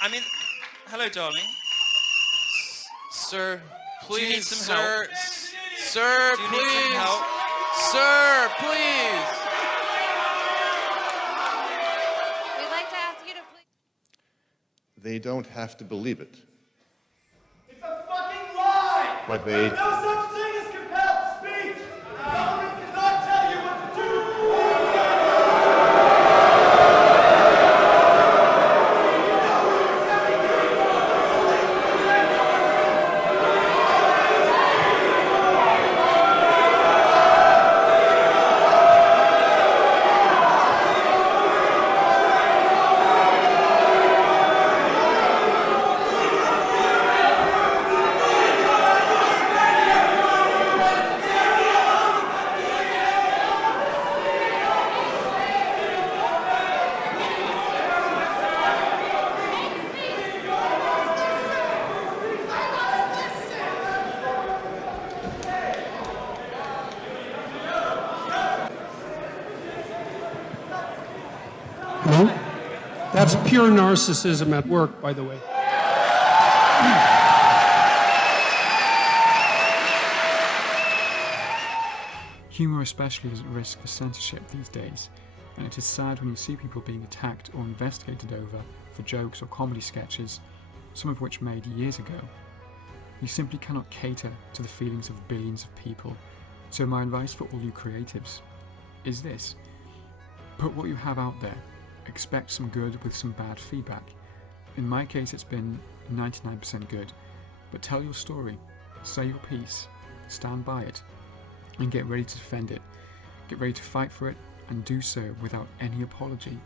I mean, hello, darling. Sir, please, Do you need some sir. help? Sir, Do you please. need some help? Sir, please. We'd like to ask you to please. They don't have to believe it. It's a fucking lie! But There's no such thing as compelled speech! The government cannot tell you what to do! That's pure narcissism at work, by the way. Humour especially is at risk for censorship these days, and it is sad when you see people being attacked or investigated over for jokes or comedy sketches, some of which made years ago. You simply cannot cater to the feelings of billions of people, so my advice for all you creatives is this: put what you have out there, expect some good with some bad feedback. In my case it's been 99% good, but tell your story, say your piece, stand by it, and get ready to defend it. Get ready to fight for it, and do so without any apology.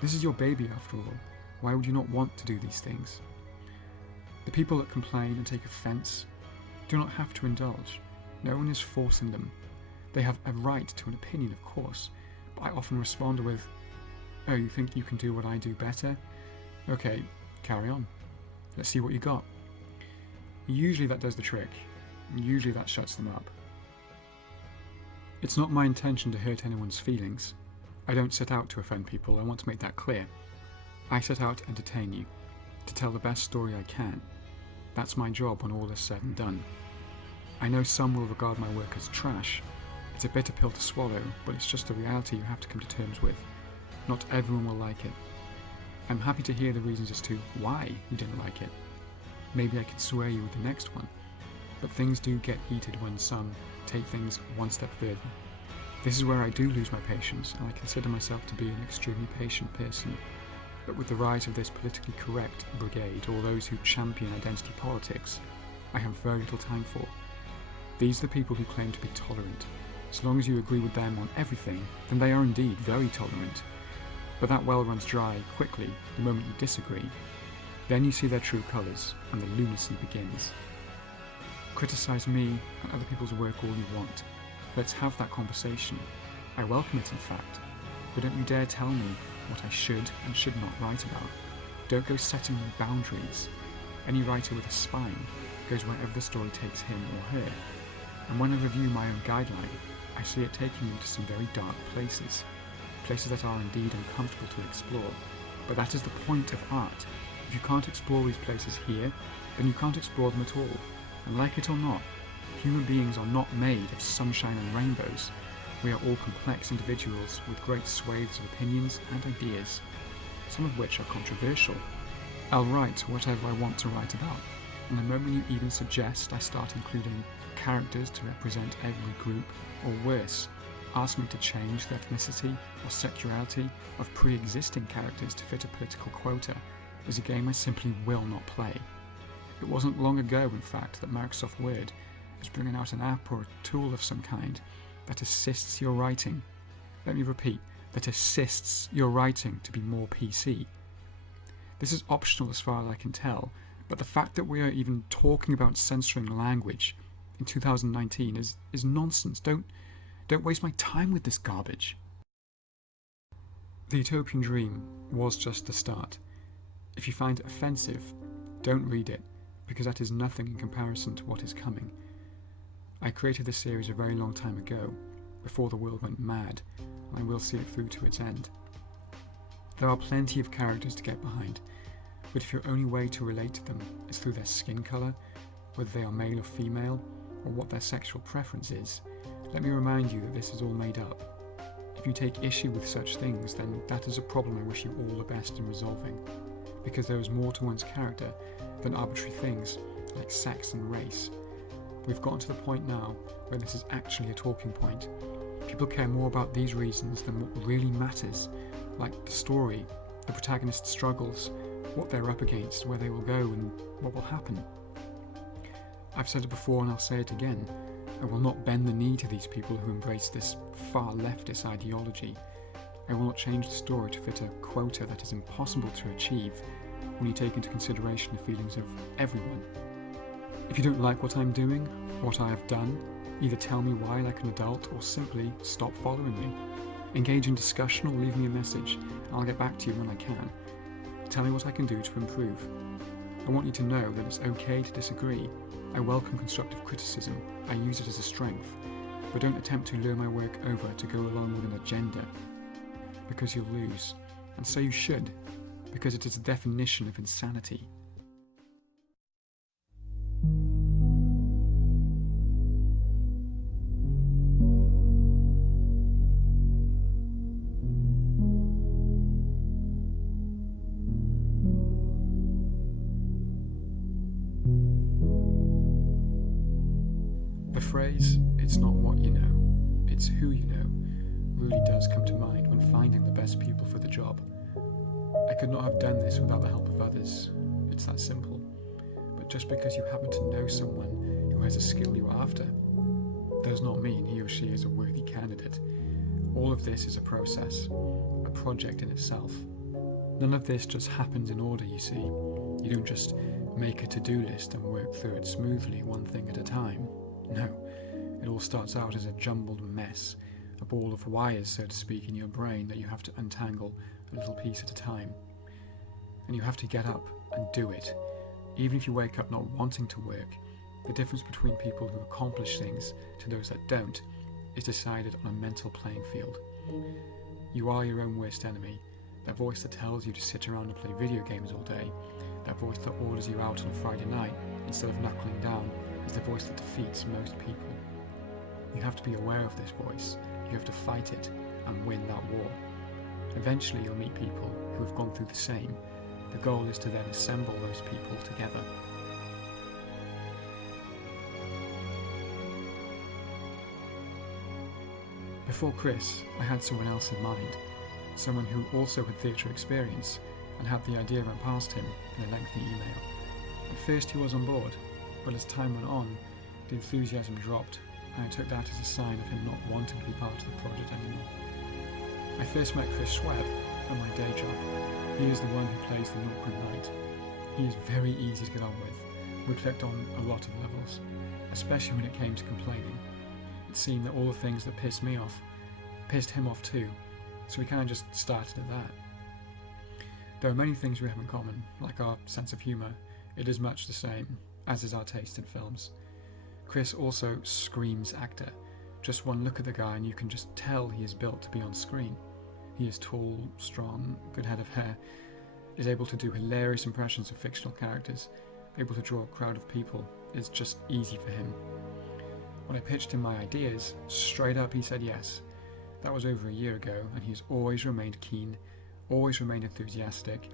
This is your baby after all. Why would you not want to do these things? The people that complain and take offence do not have to indulge. No one is forcing them. They have a right to an opinion, of course, but I often respond with, "Oh, you think you can do what I do better? Okay, carry on. Let's see what you got." Usually that does the trick. Usually that shuts them up. It's not my intention to hurt anyone's feelings. I don't set out to offend people, I want to make that clear. I set out to entertain you, to tell the best story I can. That's my job when all is said and done. I know some will regard my work as trash. It's a bitter pill to swallow, but it's just a reality you have to come to terms with. Not everyone will like it. I'm happy to hear the reasons as to why you didn't like it. Maybe I could sway you with the next one. But things do get heated when some take things one step further. This is where I do lose my patience, and I consider myself to be an extremely patient person. But with the rise of this politically correct brigade, or those who champion identity politics, I have very little time for. These are the people who claim to be tolerant. As long as you agree with them on everything, then they are indeed very tolerant. But that well runs dry quickly the moment you disagree. Then you see their true colours, and the lunacy begins. Criticise me and other people's work all you want. Let's have that conversation. I welcome it, in fact. But don't you dare tell me what I should and should not write about. Don't go setting my boundaries. Any writer with a spine goes wherever the story takes him or her. And when I review my own guideline, I see it taking me to some very dark places. Places that are indeed uncomfortable to explore. But that is the point of art. If you can't explore these places here, then you can't explore them at all. And like it or not, human beings are not made of sunshine and rainbows. We are all complex individuals with great swathes of opinions and ideas, some of which are controversial. I'll write whatever I want to write about, and the moment you even suggest I start including characters to represent every group, or worse, ask me to change the ethnicity or sexuality of pre-existing characters to fit a political quota, is a game I simply will not play. It wasn't long ago, in fact, that Microsoft Word was bringing out an app or a tool of some kind that assists your writing. Let me repeat, that assists your writing to be more PC. This is optional as far as I can tell, but the fact that we are even talking about censoring language in 2019 is nonsense. Don't waste my time with this garbage. The Utopian Dream was just the start. If you find it offensive, don't read it, because that is nothing in comparison to what is coming. I created this series a very long time ago, before the world went mad, and I will see it through to its end. There are plenty of characters to get behind, but if your only way to relate to them is through their skin colour, whether they are male or female, or what their sexual preference is, let me remind you that this is all made up. If you take issue with such things, then that is a problem I wish you all the best in resolving, because there is more to one's character than arbitrary things like sex and race. We've gotten to the point now where this is actually a talking point. People care more about these reasons than what really matters, like the story, the protagonist's struggles, what they're up against, where they will go, and what will happen. I've said it before and I'll say it again. I will not bend the knee to these people who embrace this far leftist ideology. I will not change the story to fit a quota that is impossible to achieve when you take into consideration the feelings of everyone. If you don't like what I'm doing, what I have done, either tell me why like an adult or simply stop following me. Engage in discussion or leave me a message, and I'll get back to you when I can. Tell me what I can do to improve. I want you to know that it's okay to disagree. I welcome constructive criticism. I use it as a strength. But don't attempt to lure my work over to go along with an agenda, because you'll lose. And so you should, because it is the definition of insanity. The phrase, "it's not what you know, it's who you know," really does come to mind when finding the best people for the job. I could not have done this without the help of others. It's that simple. But just because you happen to know someone who has a skill you're after, does not mean he or she is a worthy candidate. All of this is a process, a project in itself. None of this just happens in order, you see. You don't just make a to-do list and work through it smoothly, one thing at a time. No, it all starts out as a jumbled mess, a ball of wires, so to speak, in your brain that you have to untangle a little piece at a time. And you have to get up and do it. Even if you wake up not wanting to work, the difference between people who accomplish things to those that don't is decided on a mental playing field. You are your own worst enemy. That voice that tells you to sit around and play video games all day, that voice that orders you out on a Friday night instead of knuckling down, is the voice that defeats most people. You have to be aware of this voice. You have to fight it and win that war. Eventually you'll meet people who have gone through the same. The goal is to then assemble those people together. Before Chris, I had someone else in mind, someone who also had theatre experience and had the idea run past him in a lengthy email. At first he was on board, but as time went on, the enthusiasm dropped, and I took that as a sign of him not wanting to be part of the project anymore. I first met Chris Schwebb at my day job. He is the one who plays the Northern Knight. He is very easy to get on with. We clicked on a lot of levels, especially when it came to complaining. It seemed that all the things that pissed me off pissed him off too, so we kind of just started at that. There are many things we have in common, like our sense of humour. It is much the same, as is our taste in films. Chris also screams actor. Just one look at the guy and you can just tell he is built to be on screen. He is tall, strong, good head of hair, is able to do hilarious impressions of fictional characters, able to draw a crowd of people. It's just easy for him. When I pitched him my ideas, straight up he said yes. That was over a year ago, and he has always remained keen, always remained enthusiastic.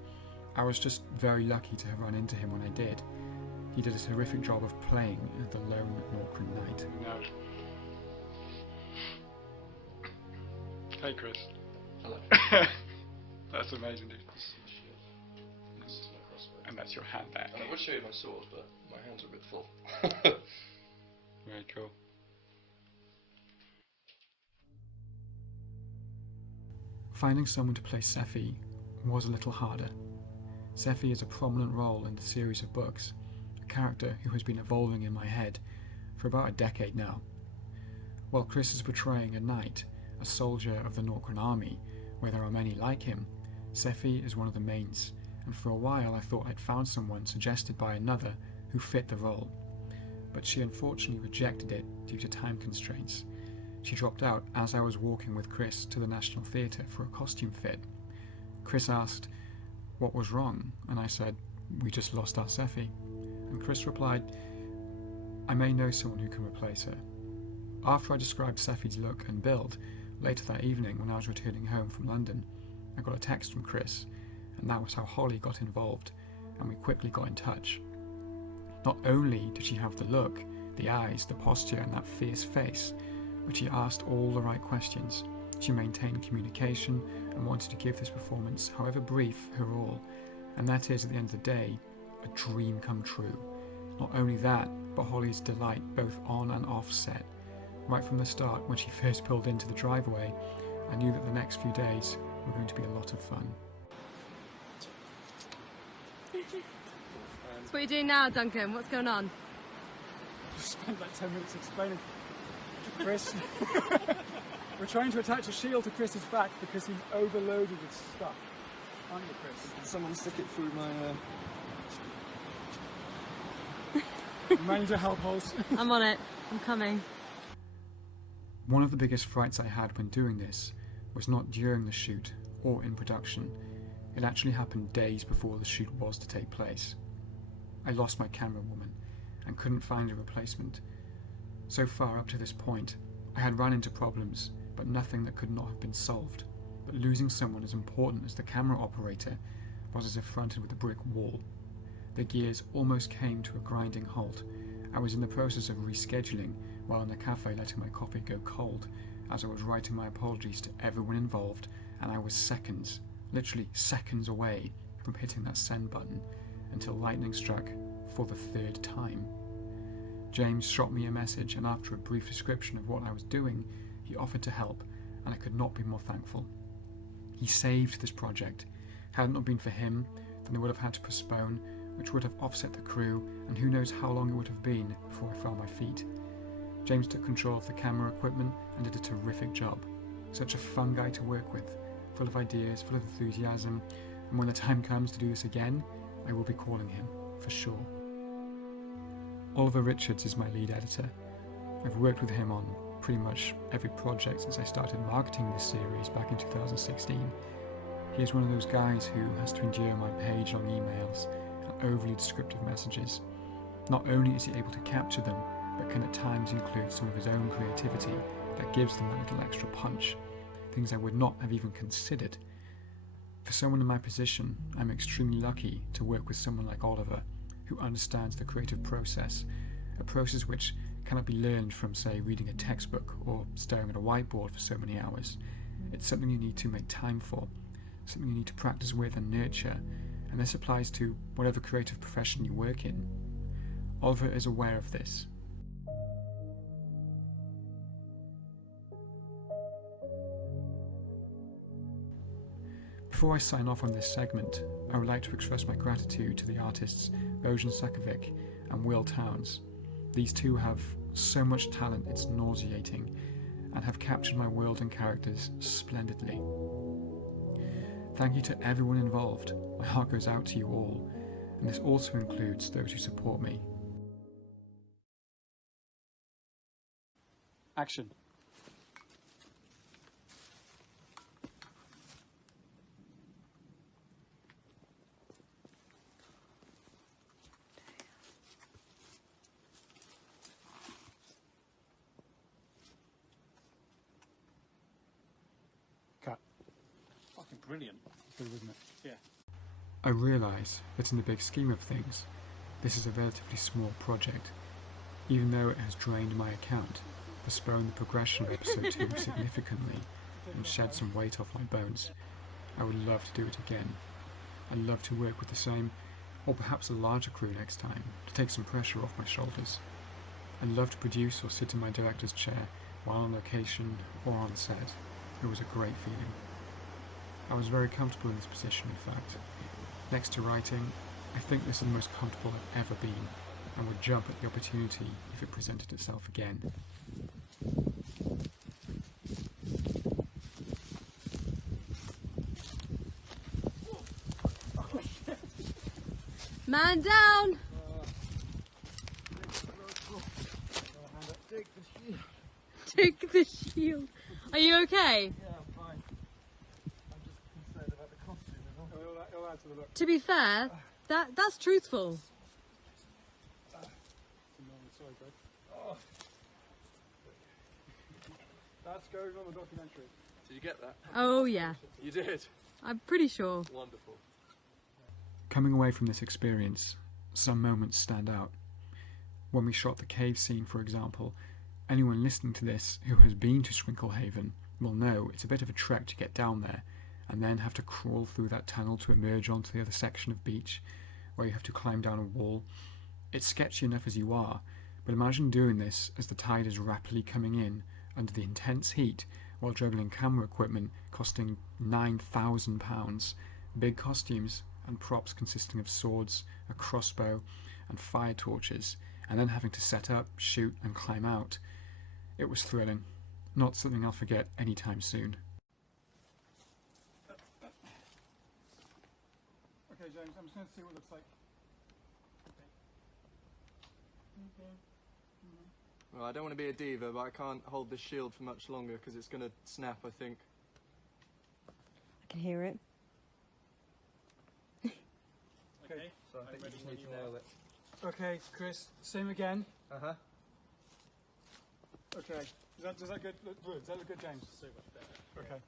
I was just very lucky to have run into him when I did. He did a terrific job of playing the lone Norcran knight. No. Hey, Chris. Hello. That's amazing, dude. This is my shield. This is my crossbow. And that's your handbag. And I would show you my sword, but my hands are a bit full. Very cool. Finding someone to play Sephi was a little harder. Sephi is a prominent role in the series of books, a character who has been evolving in my head for about a decade now. While Chris is portraying a knight, a soldier of the Norcran army, where there are many like him, Sephi is one of the mains, and for a while I thought I'd found someone suggested by another who fit the role. But she unfortunately rejected it due to time constraints. She dropped out as I was walking with Chris to the National Theatre for a costume fit. Chris asked what was wrong, and I said, "We just lost our Sephi." And Chris replied, "I may know someone who can replace her." After I described Sephi's look and build, later that evening when I was returning home from London, I got a text from Chris, and that was how Holly got involved, and we quickly got in touch. Not only did she have the look, the eyes, the posture, and that fierce face, but she asked all the right questions. She maintained communication and wanted to give this performance, however brief, her all, and that is, at the end of the day, a dream come true. Not only that, but Holly's delight both on and off set. Right from the start, when she first pulled into the driveway, I knew that the next few days were going to be a lot of fun. So what are you doing now, Duncan? What's going on? Just spent like 10 minutes explaining to Chris. We're trying to attach a shield to Chris's back because he's overloaded with stuff. Aren't you, Chris? Can someone stick it through my... Manager help holes. I'm on it. I'm coming. One of the biggest frights I had when doing this was not during the shoot or in production. It actually happened days before the shoot was to take place. I lost my camera woman and couldn't find a replacement. So far up to this point, I had run into problems, but nothing that could not have been solved. But losing someone as important as the camera operator was as if fronted with a brick wall. The gears almost came to a grinding halt. I was in the process of rescheduling while in a cafe letting my coffee go cold as I was writing my apologies to everyone involved, and I was seconds, literally seconds away from hitting that send button until lightning struck for the third time. James shot me a message, and after a brief description of what I was doing, he offered to help, and I could not be more thankful. He saved this project. Had it not been for him, then they would have had to postpone, which would have offset the crew, and who knows how long it would have been before I found my feet. James took control of the camera equipment and did a terrific job. Such a fun guy to work with, full of ideas, full of enthusiasm, and when the time comes to do this again, I will be calling him, for sure. Oliver Richards is my lead editor. I've worked with him on pretty much every project since I started marketing this series back in 2016. He is one of those guys who has to endure my page-long emails and overly descriptive messages. Not only is he able to capture them, but can at times include some of his own creativity that gives them a little extra punch, things I would not have even considered. For someone in my position, I'm extremely lucky to work with someone like Oliver, who understands the creative process, a process which cannot be learned from, say, reading a textbook or staring at a whiteboard for so many hours. It's something you need to make time for, something you need to practice with and nurture, and this applies to whatever creative profession you work in. Oliver is aware of this. Before I sign off on this segment, I would like to express my gratitude to the artists Bojan Sakovic and Will Towns. These two have so much talent it's nauseating, and have captured my world and characters splendidly. Thank you to everyone involved. My heart goes out to you all, and this also includes those who support me. Action. Cut. Fucking brilliant. Good, wasn't it? Yeah. I realise that in the big scheme of things, This is a relatively small project, even though it has drained my account, postponed the progression of episode 2 significantly, and shed some weight off my bones. I would love to do it again. I'd love to work with the same, or perhaps a larger crew next time, to take some pressure off my shoulders. I'd love to produce or sit in my director's chair while on location or on set. It was a great feeling. I was very comfortable in this position, in fact. Next to writing, I think this is the most comfortable I've ever been, and would jump at the opportunity if it presented itself again. Man down! Take the shield. Are you okay? Yeah, I'm fine. I'm just concerned about the costume, it'll add to the look. To be fair, that's truthful. Sorry, Greg. Oh. That's going on the documentary. Did you get that? Oh yeah. You did? I'm pretty sure. Wonderful. Coming away from this experience, some moments stand out. When we shot the cave scene, for example, anyone listening to this who has been to Sprinklehaven will know it's a bit of a trek to get down there, and then have to crawl through that tunnel to emerge onto the other section of beach, where you have to climb down a wall. It's sketchy enough as you are, but imagine doing this as the tide is rapidly coming in, under the intense heat, while juggling camera equipment costing £9,000, big costumes and props consisting of swords, a crossbow, and fire torches, and then having to set up, shoot, and climb out. It was thrilling. Not something I'll forget anytime soon. Okay, James, I'm just going to see what it looks like. Okay. Well, I don't want to be a diva, but I can't hold this shield for much longer because it's going to snap, I think. I can hear it. Okay. So I think we just need to nail it. Okay, Chris, same again. Uh-huh. Okay. Does that good? Does that look good, James? So much better. Okay.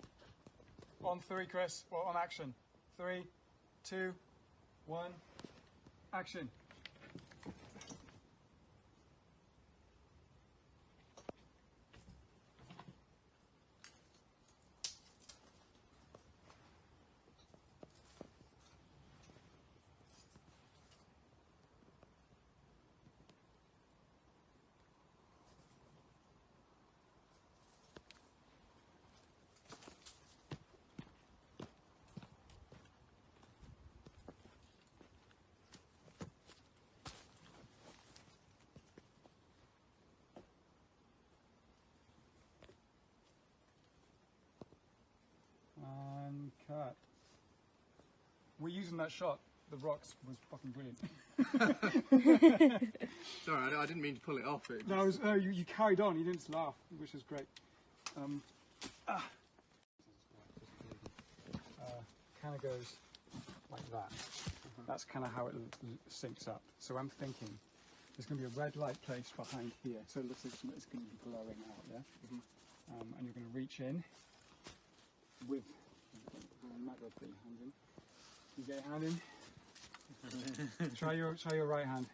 On 3, Chris. Well, on action. 3, 2, 1, action. And cut. We're using that shot. The rocks was fucking brilliant. Sorry, I didn't mean to pull it off. It No, you carried on. You didn't laugh, which is great. Kind of goes like that. That's kind of how it syncs up. So I'm thinking there's going to be a red light placed behind here, so it looks like it's going to be glowing out there. And you're going to reach in with. I might go put your hand in. You get your hand in. Try your right hand.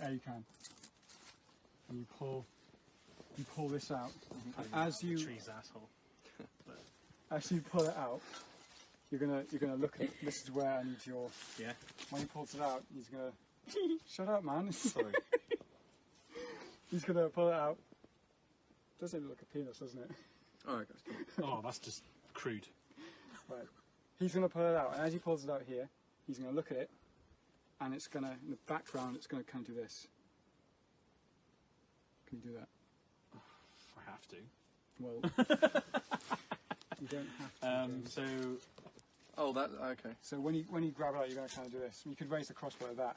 There you can. And you pull this out. And as you as you pull it out, you're gonna look at it. This is where I need your. Yeah. When he pulls it out, he's gonna. Shut up, man. Sorry. He's gonna pull it out. Doesn't look like a penis, doesn't it? Alright, guys. Oh, that's just crude. Right. He's gonna pull it out, and as he pulls it out here, he's gonna look at it, and it's gonna, in the background, it's gonna kind of do this. Can you do that? I have to. Well, you don't have to. James. So, Oh, that, okay. So when you grab it out, you're gonna kind of do this. You could raise the crossbow like that,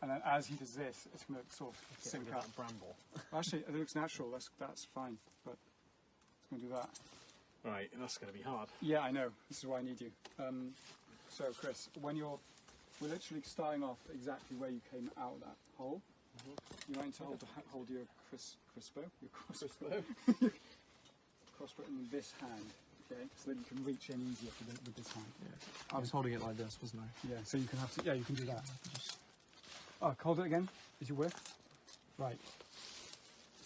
and then as he does this, it's gonna sort of sync up. bramble. Actually, it looks natural. That's fine, but it's gonna do that. Right, that's going to be hard. Yeah, I know. This is why I need you. So, Chris, when we're literally starting off exactly where you came out of that hole. You might need to hold your crossbow. Your crossbow. Crossbow in this hand. okay, so that you can reach in easier with this hand. I was holding it like this, wasn't I? Yeah, so you can have to, yeah, you can do that. Oh, hold it again, as you wish. Right.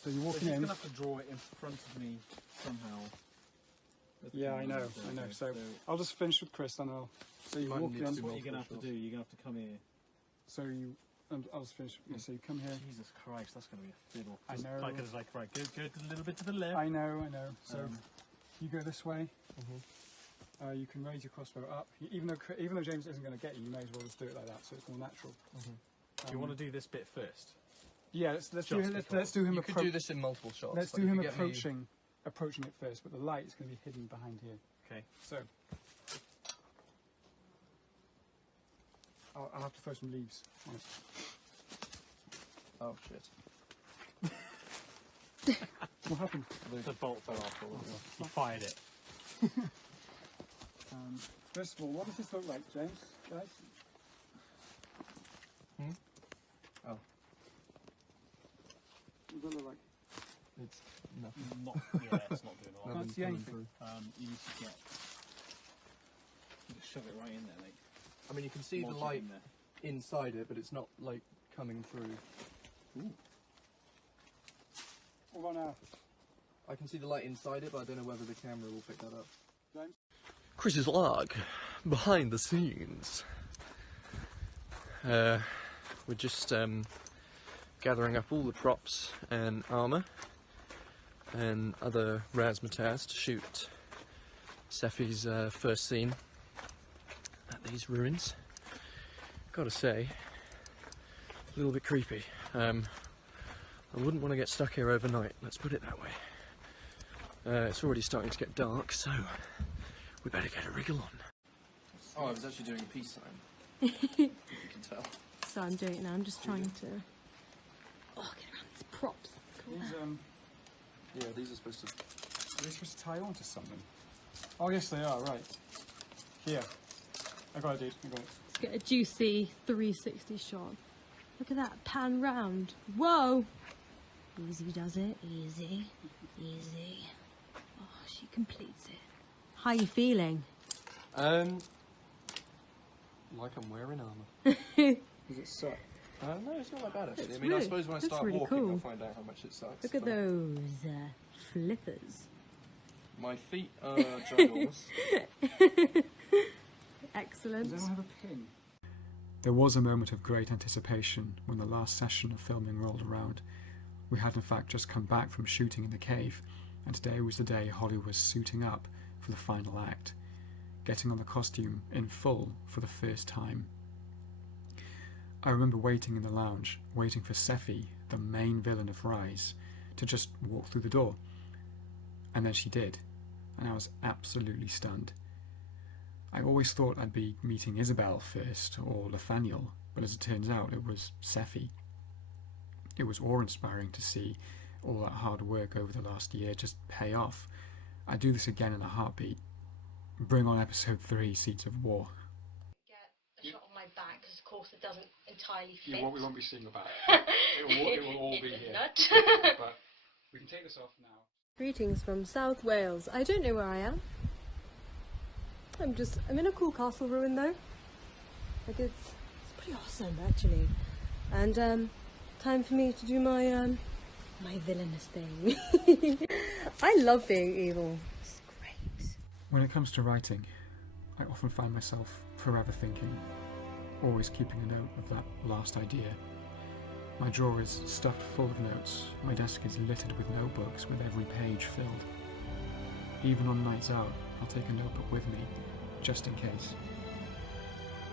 So you're walking in. You're going to have to draw it in front of me somehow. Yeah, I know. So I'll just finish with Chris, and I'll. So you walk in. What you're going to have to do, you're going to have to come here. So you, and I'll just finish. Yeah, so you come here. Jesus Christ, that's going to be a fiddle. I know. Like it's like, right, go a little bit to the left. I know. So you go this way. You can raise your crossbow up. Even though James isn't going to get you, you may as well just do it like that, so it's more natural. Do you want to do this bit first? Yeah, let's do him. You could do this in multiple shots. Let's do him approaching it first, but the light is going to be hidden behind here. Okay. So I'll have to throw some leaves on it. Oh shit. What happened? The bolt fell off. You fired it. First of all, what does this look like, James? Guys? Oh. What does it look like? It's nothing. It's not doing a lot. Can't see anything. You need to shove it right in there, mate. I mean, you can see the light inside it, but it's not like coming through. Ooh. What about now? I can see the light inside it, but I don't know whether the camera will pick that up. James? Chris's log, behind the scenes. We're just gathering up all the props and armour and other razzmatazz to shoot Seffi's first scene at these ruins. Gotta say, a little bit creepy. I wouldn't want to get stuck here overnight, let's put it that way. It's already starting to get dark, so we better get a wriggle on. Oh, I was actually doing a peace sign. You can tell. So I'm doing it now, I'm just trying to... Oh, get around these props. Cool. These, Yeah, these are supposed to... Are they supposed to tie on to something? Oh, yes they are, right. Here. I got it, dude. I got it. Let's get a juicy 360 shot. Look at that, pan round. Whoa! Easy does it, easy. Easy. Oh, she completes it. How are you feeling? Like I'm wearing armour. Does it suck? No, it's not that bad actually. It's I mean, really, I suppose when I start really walking, cool. I'll find out how much it sucks. Look at those flippers. My feet are ginormous. Excellent. Does anyone have a pin? There was a moment of great anticipation when the last session of filming rolled around. We had in fact just come back from shooting in the cave, and today was the day Holly was suiting up for the final act, getting on the costume in full for the first time. I remember waiting in the lounge, waiting for Seffi, the main villain of Rise, to just walk through the door. And then she did, and I was absolutely stunned. I always thought I'd be meeting Isabel first, or Nathaniel, but as it turns out, it was Seffi. It was awe-inspiring to see all that hard work over the last year just pay off. I'd do this again in a heartbeat. Bring on episode 3, Seeds of War. Get a shot of my back, because of course it doesn't entirely fit. We won't be seeing the back. It will all be here. Nut. But we can take this off now. Greetings from South Wales. I don't know where I am. I'm in a cool castle ruin though. Like it's pretty awesome actually. And time for me to do my my villainous thing. I love being evil. It's great. When it comes to writing, I often find myself forever thinking, always keeping a note of that last idea. My drawer is stuffed full of notes, my desk is littered with notebooks with every page filled. Even on nights out, I'll take a notebook with me, just in case.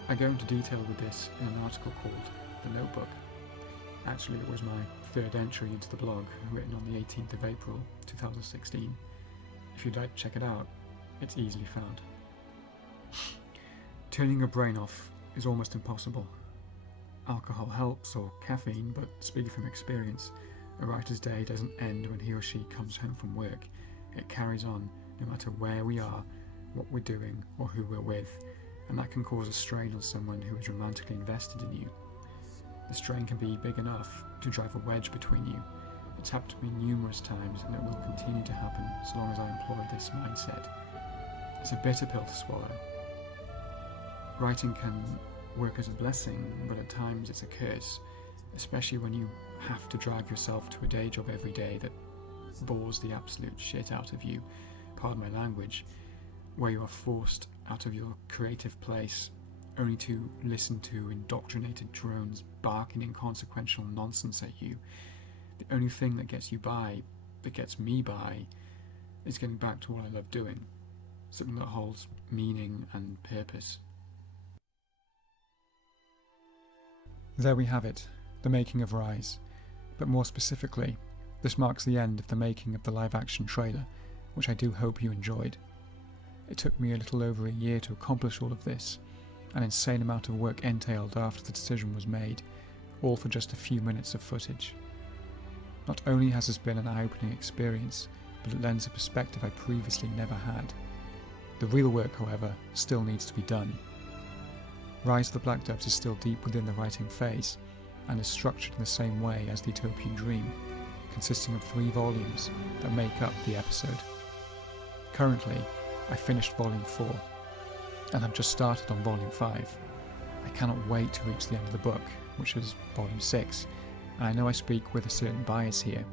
I go into detail with this in an article called The Notebook. Actually, it was my third entry into the blog, written on the 18th of April 2016. If you'd like to check it out, it's easily found. Turning your brain off is almost impossible. Alcohol helps, or caffeine, but speaking from experience, a writer's day doesn't end when he or she comes home from work. It carries on no matter where we are, what we're doing, or who we're with, and that can cause a strain on someone who is romantically invested in you. The strain can be big enough to drive a wedge between you. It's happened to me numerous times, and it will continue to happen as long as I employ this mindset. It's a bitter pill to swallow. Writing can work as a blessing, but at times it's a curse, especially when you have to drag yourself to a day job every day that bores the absolute shit out of you, pardon my language, where you are forced out of your creative place only to listen to indoctrinated drones barking inconsequential nonsense at you. The only thing that gets you by, that gets me by, is getting back to what I love doing, something that holds meaning and purpose. There we have it, the making of Rise, but more specifically, this marks the end of the making of the live-action trailer, which I do hope you enjoyed. It took me a little over a year to accomplish all of this, an insane amount of work entailed after the decision was made, all for just a few minutes of footage. Not only has this been an eye-opening experience, but it lends a perspective I previously never had. The real work, however, still needs to be done. Rise of the Black Doves is still deep within the writing phase, and is structured in the same way as the Utopian Dream, consisting of 3 volumes that make up the episode. Currently, I finished Volume 4, and I've just started on Volume 5. I cannot wait to reach the end of the book, which is Volume 6, and I know I speak with a certain bias here,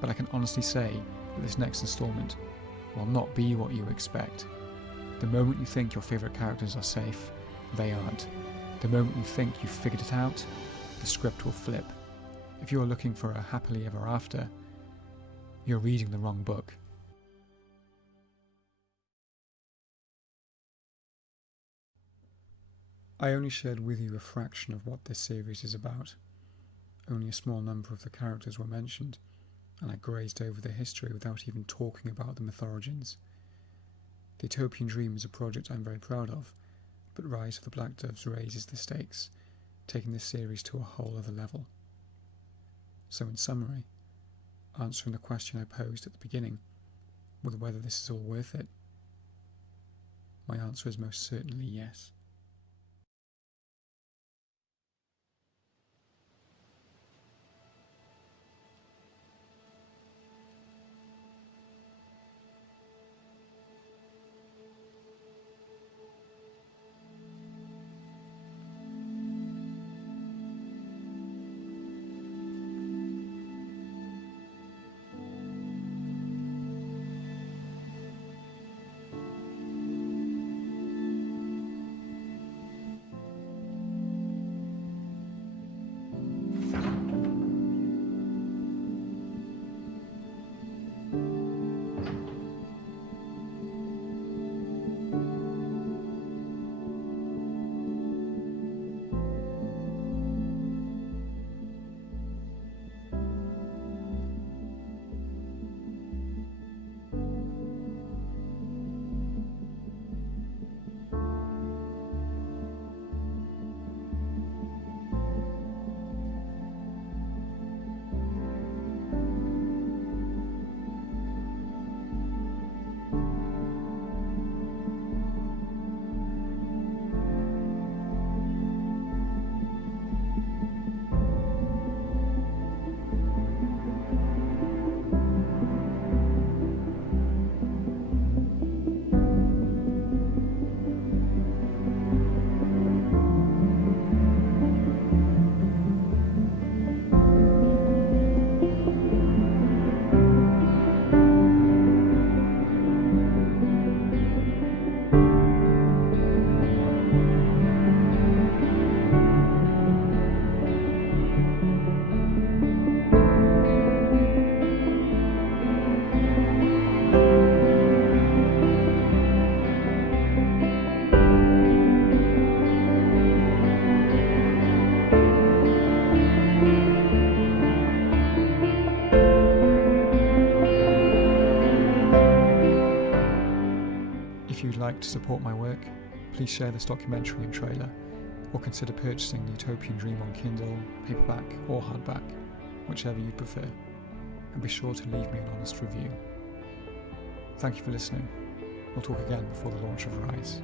but I can honestly say that this next instalment will not be what you expect. The moment you think your favourite characters are safe, they aren't. The moment you think you've figured it out, the script will flip. If you are looking for a happily ever after, you're reading the wrong book. I only shared with you a fraction of what this series is about. Only a small number of the characters were mentioned, and I grazed over their history without even talking about the mythorigins. The Utopian Dream is a project I'm very proud of, but Rise of the Black Doves raises the stakes, taking this series to a whole other level. So in summary, answering the question I posed at the beginning, with whether this is all worth it, my answer is most certainly yes. If you'd like to support my work, please share this documentary and trailer, or consider purchasing the Utopian Dream on Kindle, paperback or hardback, whichever you prefer, and be sure to leave me an honest review. Thank you for listening. We'll talk again before the launch of Rise.